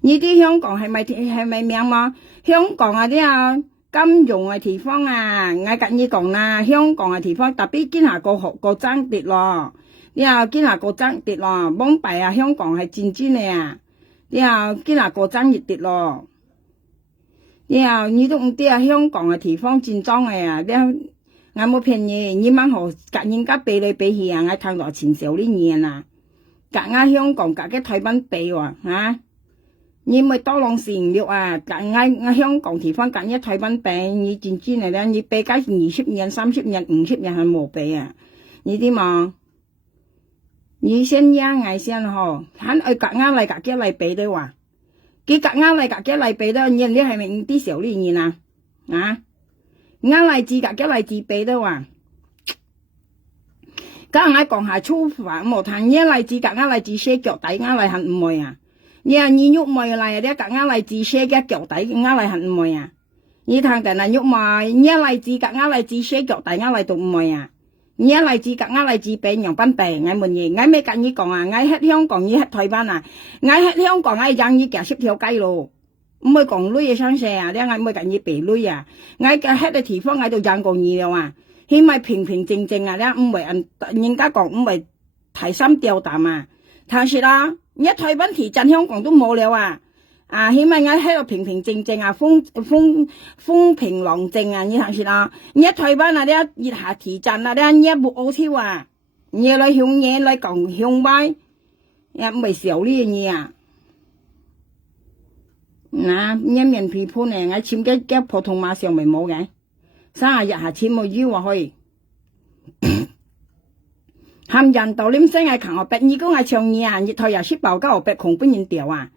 你啲香港係咪名嘛？香港啊啲啊金融嘅地方啊，我跟你講啦，香港嘅地方特別見下個爭跌咯，你啊見下個爭跌咯，蒙幣啊香港係戰爭嚟啊，你啊見下個爭熱跌咯，你都唔知啊香港嘅地方戰爭嘅啊，我冇騙你，你問何隔人家比嚟比去啊？我睇落前少啲嘢啊，隔啱香港隔嘅台灣比喎嚇，你咪多浪成了啊！隔啱香港地方隔一台灣比，你戰爭嚟咧，你比加20年、30年、50年係冇比啊！你啲嘛？你先呀，我先嗬，肯去隔啱嚟隔嘅嚟比的話，佢隔啱嚟隔嘅嚟比的，你係咪啲少啲嘢啊？啊？啱嚟自隔嘅嚟自比都話，咁我講下粗話冇談，一嚟自隔啱嚟自寫腳底，啱嚟係唔會啊！你喐埋嚟啲隔啱嚟自寫嘅腳底，啱嚟係唔會啊！你睇定係喐埋，一嚟自隔啱嚟自寫腳底，啱嚟都唔會啊！你一嚟自隔啱嚟自比樣品地，我問嘢，我咩跟你講啊？我喺香港，你喺台灣啊？我喺香港，我讓你夾10條雞路。唔會講女嘅相聲啊！你係唔會跟你避女啊！我喺個地方喺度養過你了啊！起碼平平靜靜啊！你唔會人家講唔會提心吊膽啊！但是啦，一退奔地震香港都冇了啊！起碼我喺度平平靜靜啊，風平浪靜啊！你睇是啦，一退奔啊，你一下地震啊，你一冇好跳啊，你來向嘢來講向歪，也唔係少呢樣嘢啊！一面皮膚呢，我簽嘅普通話上面冇嘅，30日下簽冇要話去。含人道你聲係強學逼，你講係唱嘢啊！熱台又識爆交學逼，窮不認調啊！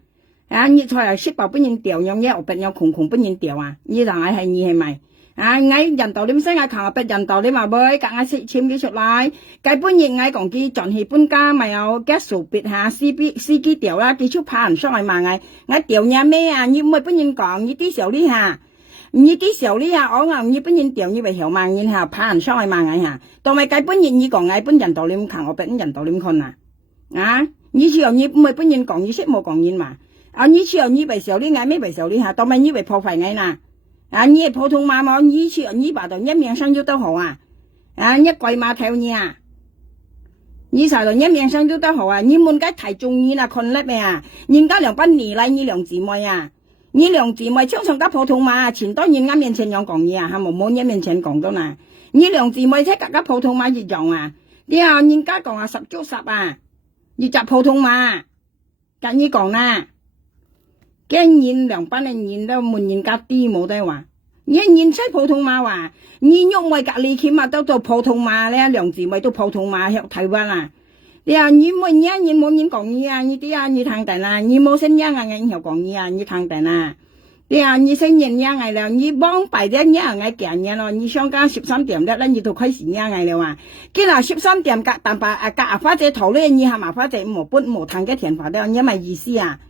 熱台又識爆不認調，樣嘢學逼又窮不認調啊！呢度係你係咪？我人道你聲係強學逼，人道你話會，夾我簽幾出嚟，計半夜我講佢轉去搬家咪有嘅數別下司機調啦，佢出怕人上嚟罵我調嘢咩啊？你唔係不認講，你啲時候呢下。你啲時候呢下，我你本人掉你為後萬然後怕人傷害萬人下，當咪計本人你講我本人道你唔勤，我本人道你唔困啊！你時候你唔係本人講，你識冇講人嘛？你時候你為時候你嗌咩為時候你下，當咪你為破壞我啦！你係普通話嘛？你時候你把到一面上就都好啊！一鬼馬頭你啊！你實到一面上就都好啊！你們該睇中意啦，困叻咩啊？人家兩班年嚟，你兩姊妹啊！你兩姊妹常常講普通話，前多人家面前樣講嘢啊，係冇人面前講到啦。你兩姊妹聽講普通話一樣啊，你話人家講啊10足10啊，你習普通話，跟你講啦。跟人兩班嘅人都問人家啲冇得話，人識普通話話，你喐咪隔離起碼都到普通話咧，兩姊妹都普通話學台灣啊。你冇人冇人講嘢啊！你啲你聽定啦，你冇聲音啊，你又講嘢啊，你聽定啦。你聲音呀係啦，你幫擺啲嘢係勁嘢咯，你上間13點咧，你就開始呀係啦話，既然13點隔但白隔花姐頭咧，你係麻花姐冇搬冇彈嘅田法咧，你咪意思啊？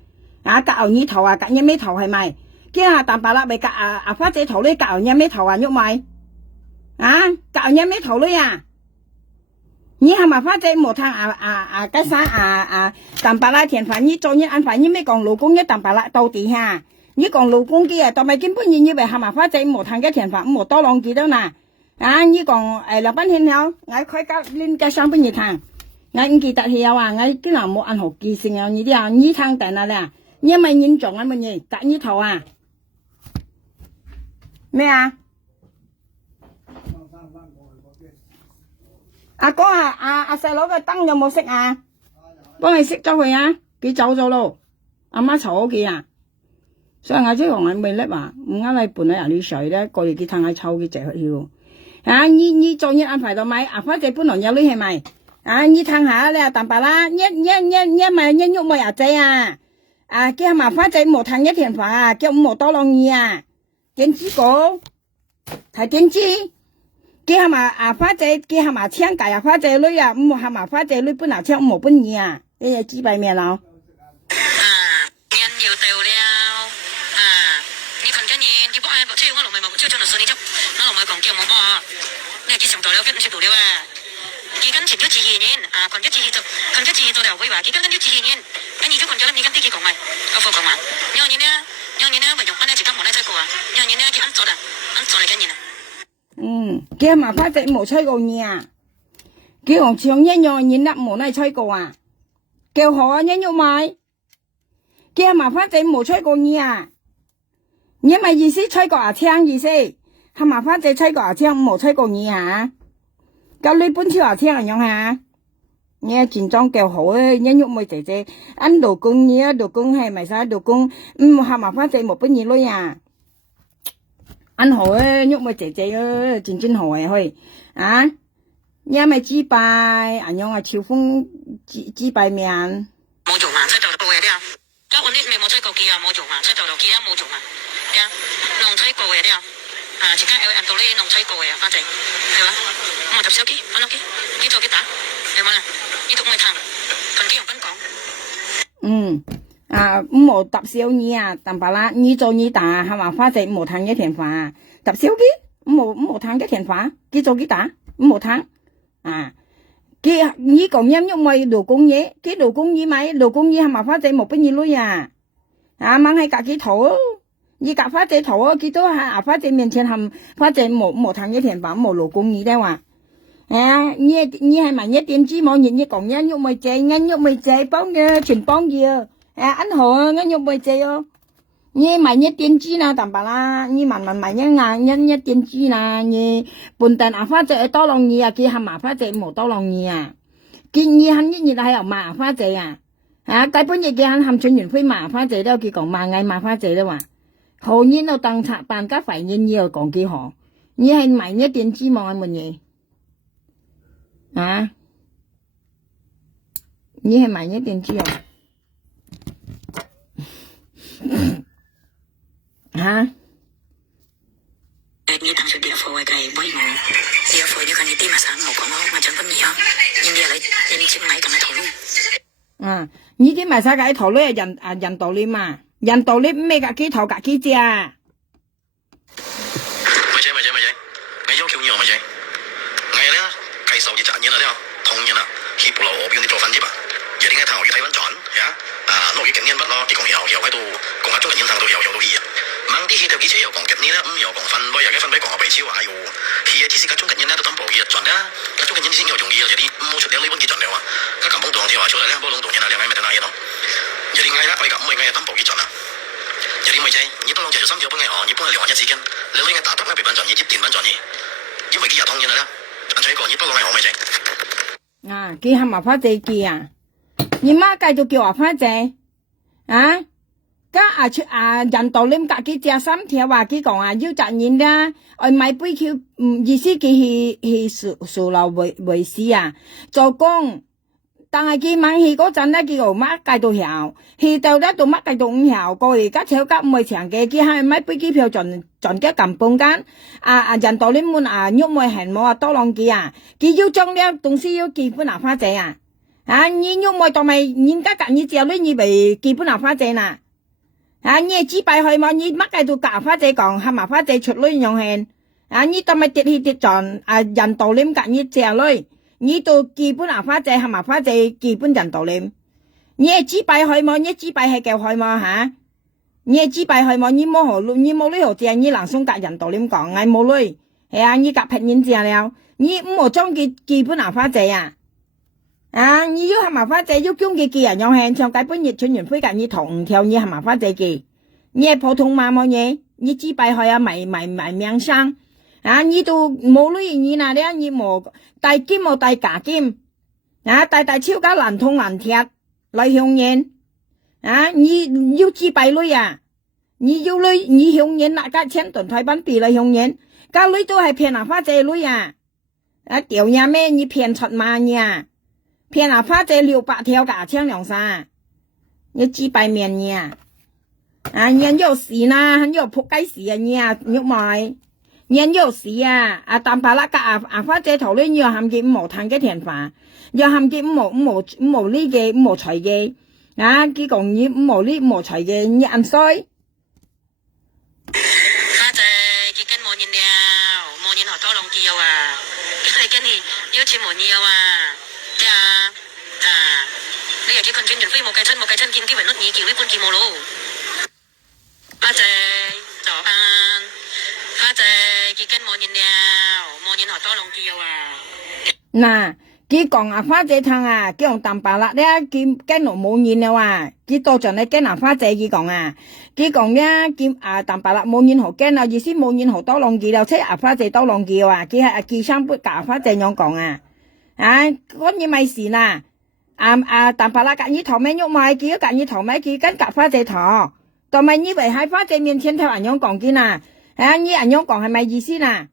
隔牛耳頭隔一咩頭係咪？既然但白啦，咪隔花姐頭咧，隔牛一咩頭喐咪？隔牛一咩頭咧啊？你係麻花仔冇聽雞生蛋白啦田飯，你做嘢安排你咩講老公一蛋白啦到底下，你講老公嘅但係根本你以為係麻花仔冇聽嘅田飯冇多浪幾多嗱，你講兩班天后，我開交拎雞生俾你聽，我唔記得係有話我經常冇按學記性啊，你啲啊你聽定啦咧，你咪認做啊乜嘢隔你頭啊咩啊？阿哥阿細佬嘅燈有冇熄啊？幫佢熄咗佢啊！佢走咗咯，阿媽嘈屋企啊！所以我即係話我未叻話，唔啱你伴喺人啲水咧，過嚟佢睇下抽佢借去要。你做嘢安排到咪？阿花姐本來有呢係咪？你睇下你蛋白啦，一咪一喐咪阿仔啊！叫阿花姐冇睇一田飯啊，叫冇多浪意啊！點知講係點知？佢係咪花姐？佢係咪請假花姐女啊？唔係咪花姐女本來請冇本意啊？你係知擺咩咯？人要到了你群緊嘢，佢幫我即係我落咪冇即係將來信你執，我落咪講叫冇幫我，你係幾上到了，跟唔識到了啊？佢跟前咗自然人群咗自然做了會話，佢跟咗自然人，跟住咗群咗你跟啲佢講咪，我課講話，有人呢咪用翻呢自己冇得出過啊，有人呢佢啱做啦，啱做嚟緊人啊。佢係咪花姐冇吹過嘢啊？佢同唱一樣嘢甩冇嚟吹過啊？叫好啊，一喐咪？佢係咪花姐冇吹過嘢啊？你咪意思吹過聽意思？係咪花姐吹過聽冇吹過嘢啊？咁你本超聽係樣下？你戰裝叫好啊，一喐咪姐姐，按老公嘢，老公係咪晒老公？係咪花姐冇本嘢女啊？ăn hỏi nhúc mà trẻ chân hỏi thôi nhà mày chỉ bài nhung chiều phong chỉ bài miền 冇做嘛，出到過嘅啲交換啲咩冇出過嘅冇做嘛，出到嘅冇做嘛，弄出過嘅啲前間有人到呢弄出過嘅，反正係嘛，我執手機翻屋企，幾做幾打，係嘛啦，呢度咪談，同幾用分講。冇搭小你啊，但白啦，你做你打係嘛，花姐冇彈一田飯，搭小機冇彈一田飯，佢做幾打冇彈佢你講音喐咪勞工嘢，佢勞工嘢咪勞工嘢係嘛，花姐冇俾你女啊，掹喺隔幾頭，你隔花姐頭佢都喺花姐面前係花姐冇彈一田飯冇勞工嘢的話， à như hay mà nhớ tiền chi mọi nhìn như còn nhớ nhung mày chơi nghe nhung mày chơi bóng chuyển bóng gì à anh hồ nghe nhung mày chơi không như mày nhớ tiền chi nào tạm bảo là như mày nhớ tiền chi nào như buồn tàn à phát chơi to lòng nhỉ à kia hàm mà phát chơi một to lòng nhỉ à kia như hắn như là hay ở mà phát chơi à cái bữa giờ kia hắn hàm chuyên nhận phí mà phát chơi đâu kia còn mà ngày mà phát chơi đâu à hầu như đâu tăng thạ bàn các phải nhiên nhiều còn kia họ như hay mày nhớ tiền chi mọi mình nhỉ à như hay mày nhớ tiền chi không hả你當初啲貨位計威我，啲貨啲佢哋啲咪省我講咯，咪獎金二啊，人哋嚟人接買咁嘅頭咯。啊，呢啲咪晒嘅頭咧人道理嘛，人道理咩嘅機頭嘅機隻啊？咪要求你咪啫，我咧計數嘅賺嘢啦，同樣啦，起步路我邊啲做分啲吧，有啲嘅頭要睇穩準，係啊，落雨景煙不咯，啲講又喺度講下中人煙上到又到氣啊。猛啲氣就幾車又講吉呢啦，又講分杯，又嘅分杯講我鼻超話要氣啊！只是家中人煙咧都當步嘅準啦，家中人煙先又容易啊，有啲冇出啲呢本幾準了啊，家琴幫當條話出嚟咧，幫當當人啊，兩位咪得嗱嘢咯，有啲嗌啦，我哋咁唔係嗌當步幾準啊，有啲咪啫，你幫當就心照幫嗌我，你幫佢兩萬一次斤，你呢個打動咧被班準，你接電班準你，因為幾日通人啦，安全個你幫我嗌我咪啫。啊，佢係咪花仔機啊？你媽繼續叫我花仔啊？家人道拎隔幾隻三條話佢講要責任啦，我買杯佢意思佢去數樓維事啊，做工。但係佢晚去嗰陣咧，佢個乜計到條，去到咧到乜計到五條，過嚟家炒家唔係長嘅，佢係買杯機票盡嘅撳半間，人道拎滿喐咪行冇多浪機啊，佢要將呢東西要基本花仔啊，你喐咪當咪人家隔你之後咧，你咪基本花仔嗱。你只擺去嘛？你乜計到夾花仔講，係咪花仔出女用現？你當咪跌去跌撞，人道理夾你隻女，你到基本花仔係咪花仔基本人道理？你只擺去嘛？你只擺係叫去嘛嚇？你只擺去嘛？你冇呢號隻，你能送夾人道理講，係冇女，係啊！你夾平人隻了，你唔好將佢基本花仔啊！你要係麻花仔要將佢人用現像解本熱傳完飛夾你同條你係麻花仔嘅，你係普通話冇嘢，你只擺去賣命生，你都冇女你嗱咧，你冇帶金冇帶假金，帶超加難通難貼來向人，你要只擺女啊，你要女你向人那家千噸台灣幣來向人，家女都係騙麻花仔女啊，屌呀咩你騙出嘛呀？騙花仔600條價千兩三，你幾百面呀？人有事啦，人有仆街事啊你肉賣，人有事啊，但白啦個花仔頭咧要含嘅5毛炭嘅田飯，要含嘅5毛呢嘅5毛菜嘅，佢講你5毛呢5毛菜嘅，你ăn衰。花仔結根冇人了，冇人學多浪機啊，佢跟你要錢冇嘢啊。你又叫คน轉完飛冇計親見啲雲碌耳叫呢般見冇咯，花仔早安，花仔結根冇人了，冇人學多浪叫啊。嗱，佢講花仔湯佢用淡白啦咧，佢跟落冇人了佢多陣咧跟花仔佢講咧佢淡白啦冇人學跟意思冇人學多浪叫了，即係花仔多浪叫佢係叫生杯夾花仔樣講嗰嘢咪事啦。但白啦隔你頭咩喐咪，佢隔你頭咩，佢跟夾花仔頭，同埋你為喺花仔面前睇人樣講嘅嗱，你人樣講係咪意思嗱？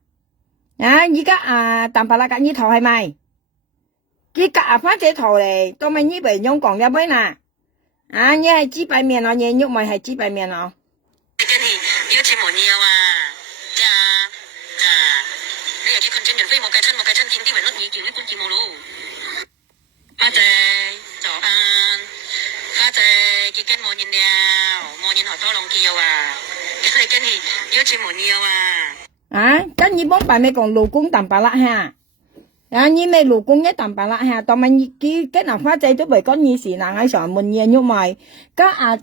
而家但白啦隔你頭係咪？佢夾花仔頭嚟，同埋你為樣講嘅咩嗱？你係雞白面咯，你喐咪係雞白面咯。跟你要錢冇嘢你又叫คน轉完飛冇計親見啲雲碌耳叫呢般見冇咯。花仔早安，花仔結根冇人了，冇人學多浪叫跟你要錢冇嘢跟你幫白咪講老公淡白啦嚇，你咪老公一淡白啦嚇，當咪佢跟花仔都為講意思嗱，喺上門嘢喐咪，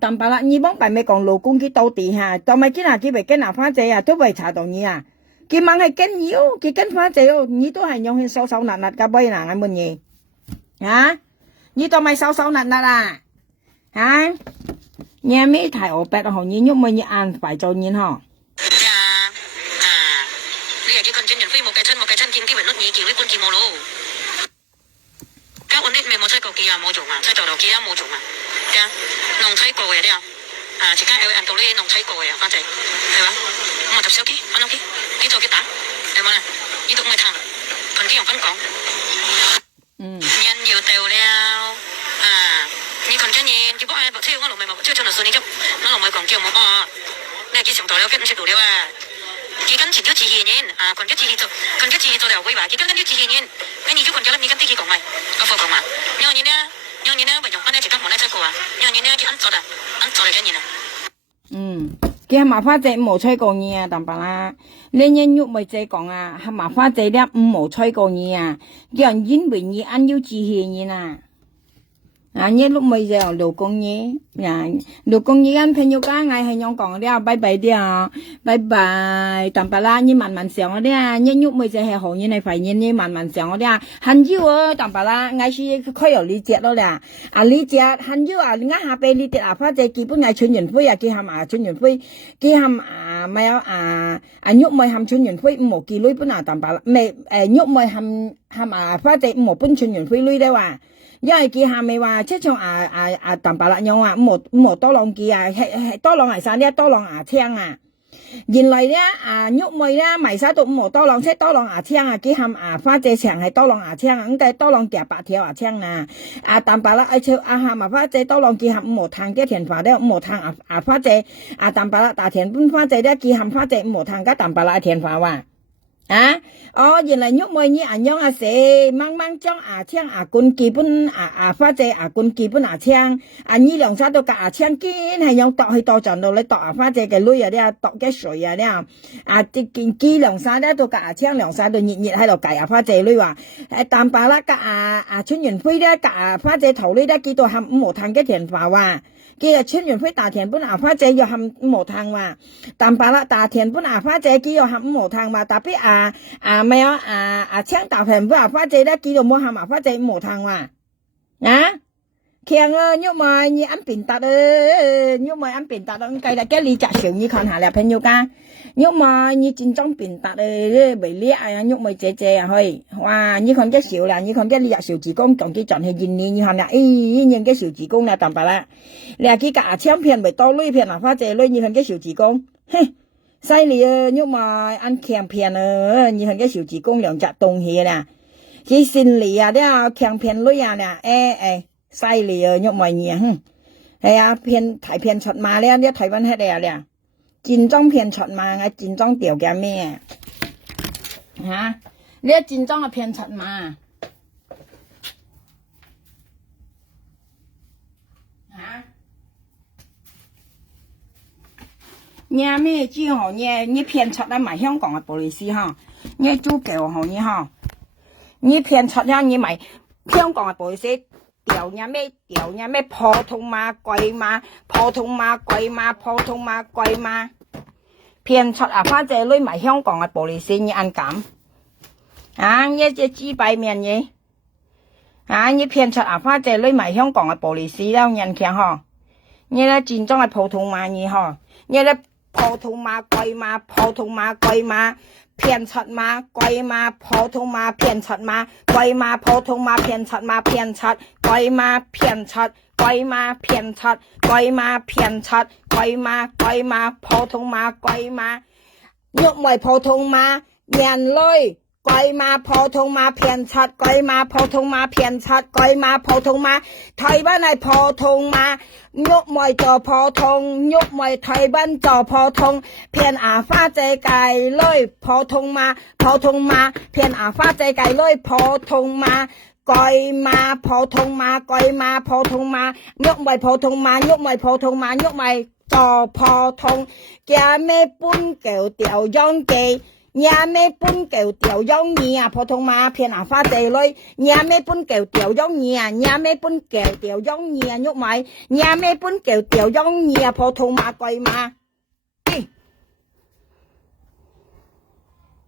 淡白啦，你幫白咪講老公佢到底嚇，當咪佢為跟花仔都為查到你佢問係跟妖，佢跟花姐哦，你都係用佢手手辣辣嘅杯嗱，係乜嘢？啊？你都咪手手辣辣啊？啊？nhà mấy thầy ở bên họ như nhúc mới như ăn phải cho nhìn họ. Bây giờ chỉ cần chân nhận phi một cái chân kim cái bệnh nốt nhị kiểu với quân kim mồ lô. Các ổn định mình một chơi cầu kia một种啊，chơi đầu đầu kia một种啊，对啊，农chơi cầu vậy đấy啊，chỉ cái ăn đầu đây农chơi cầu vậy à，反正係嘛，我tập小機，翻屋企，幾做幾打，係咪啊？呢度我談，同啲人分講，人要到了啊。你看今年佢幫我車我落咪冇車出嚟順你執，我落咪講叫冇幫我，你係幾上台了，幾唔識到了啊？幾跟前咗自己年啊，còn咗自己做了會話，幾跟咗自己年，跟住就講咗啦，你跟自己講咪，我放講嘛，因為呢，咪用翻呢隻金毛呢隻個啊，因為呢佢安做嚟緊年啊。佢麻花仔冇吹過嘢啊，但白啦，你人喐咪仔講啊，係麻花仔咧冇吹過嘢啊，叫人因為你按要自己嘢啊。à nhớ lúc bây giờ đồ con nhé nhà đồ con nhé anh phải nhớ cả ngày hay nhong còn đi à bye bye đi à bye bye tạm bà la như mặn sẹo đi à nhớ nhúc bây giờ hè hồ như này phải như mặn sẹo đi à hành dữ ơi tạm bà la ngày xưa khơi ở lý chết đó là à lý chết hành dữ à ngã hà bê lý chết à phát chạy kịp bữa ngày chuyên nhận phơi à kia hàm à chuyên nhận phơi kia hàm à mày à nhúc mày hàm chuyên nhận phơi 1 kg bữa nào tạm bà la mày nhúc mày hàm à phát chạy 1 bún chuyên nhận phơi lui đấy à因為佢下面話即係淡白辣用啊，冇多浪機啊，係多浪係晒呢，多浪牙青啊。原來咧喐妹咧迷晒到冇多浪，即係多浪牙青啊，佢冚花姐長係多浪牙青啊，咁計多浪夾8條牙青啊。淡白辣冚花姐多浪佢冚冇炭嘅田花咧，冇炭花姐淡白辣大田搬花姐咧，佢冚花姐冇炭嘅淡白辣田花話。à原來nhúc mày như anh nhong sẽ mang trong chiang quân kỳ bún phát chế quân kỳ bún chiang như lòng sao đâu cả chiang kín hay nhong tọ hay tọ tròn đâu lấy tọ phát chế cái lưỡi à đấy tọ cái sợi à đấy kỳ lòng sao đấy đâu cả chiang lòng sao đâu nhịn hay đâu cày phát chế lưỡi à tạm bà lá cả chuyên nhân phi đấy cả phát chế thầu lưỡi đấy kỳ tôi hầm một thằng cái tiền vào à kia chuyên nhân phi大田本發chế又含một thằng mà tạm bà lá大田本發chế kia又含một thằng mà tapi咩啊青大田本發chế咧叫做冇含發chế冇thằng mà強啊因為你ăn便達因為ăn便達計啦，你隻小你看下啦朋友家因為你真裝便達為叻啊因為姐姐啊去哇你看隻小啦你看隻你隻小子公仲幾賺係現年你看啦認隻小子公啦淡白啦你話佢架槍片咪多鐳片啊發姐鐳你看隻小子公嘿犀利啊因為ăn強片啊你看隻小子公兩隻東西啦佢先嚟啊啲強片鐳啊啦犀利啊喐埋嘢係啊片睇片出馬咧啲睇翻hết嚟啊戰裝片出馬啊戰裝掉嘅咩嚇呢戰裝嘅片出馬嚇nhà咩知行嘢呢片出啦埋香港嘅布里斯嚇呢租舊行嘢嚇呢片出啦呢埋香港嘅布里斯掉呀咩普通馬貴馬普通馬貴馬普通馬貴馬騙出花姐女埋香港嘅玻璃線你按減呢隻豬擺面嘢你騙出花姐女埋香港嘅玻璃線啦人強嗬呢咧戰裝係普通馬嘢嗬呢咧普通馬貴馬普通馬貴馬騙出馬貴馬普通馬騙出馬貴馬普通馬騙出馬騙出貴馬騙出貴馬騙出貴馬騙出貴馬普通馬貴馬喐埋普通馬人類貴馬普通馬騙出貴馬普通馬騙出貴馬普通馬台灣係普通馬喐埋做普通喐埋台灣做普通騙花姐計女普通馬騙花姐計女普通馬貴馬普通馬貴馬普通馬喐埋普通馬喐埋普通馬喐埋做普通嘅咩半條條樣嘅nhà mê bún kẹo tiểu giống nhà phổ thông mà phiền pha tề lôi nhà mê bún kẹo tiểu giống nhà mê bún kẹo tiểu giống nhà nhúc mày nhà mê bún kẹo tiểu giống nhà phổ thông mà quay mà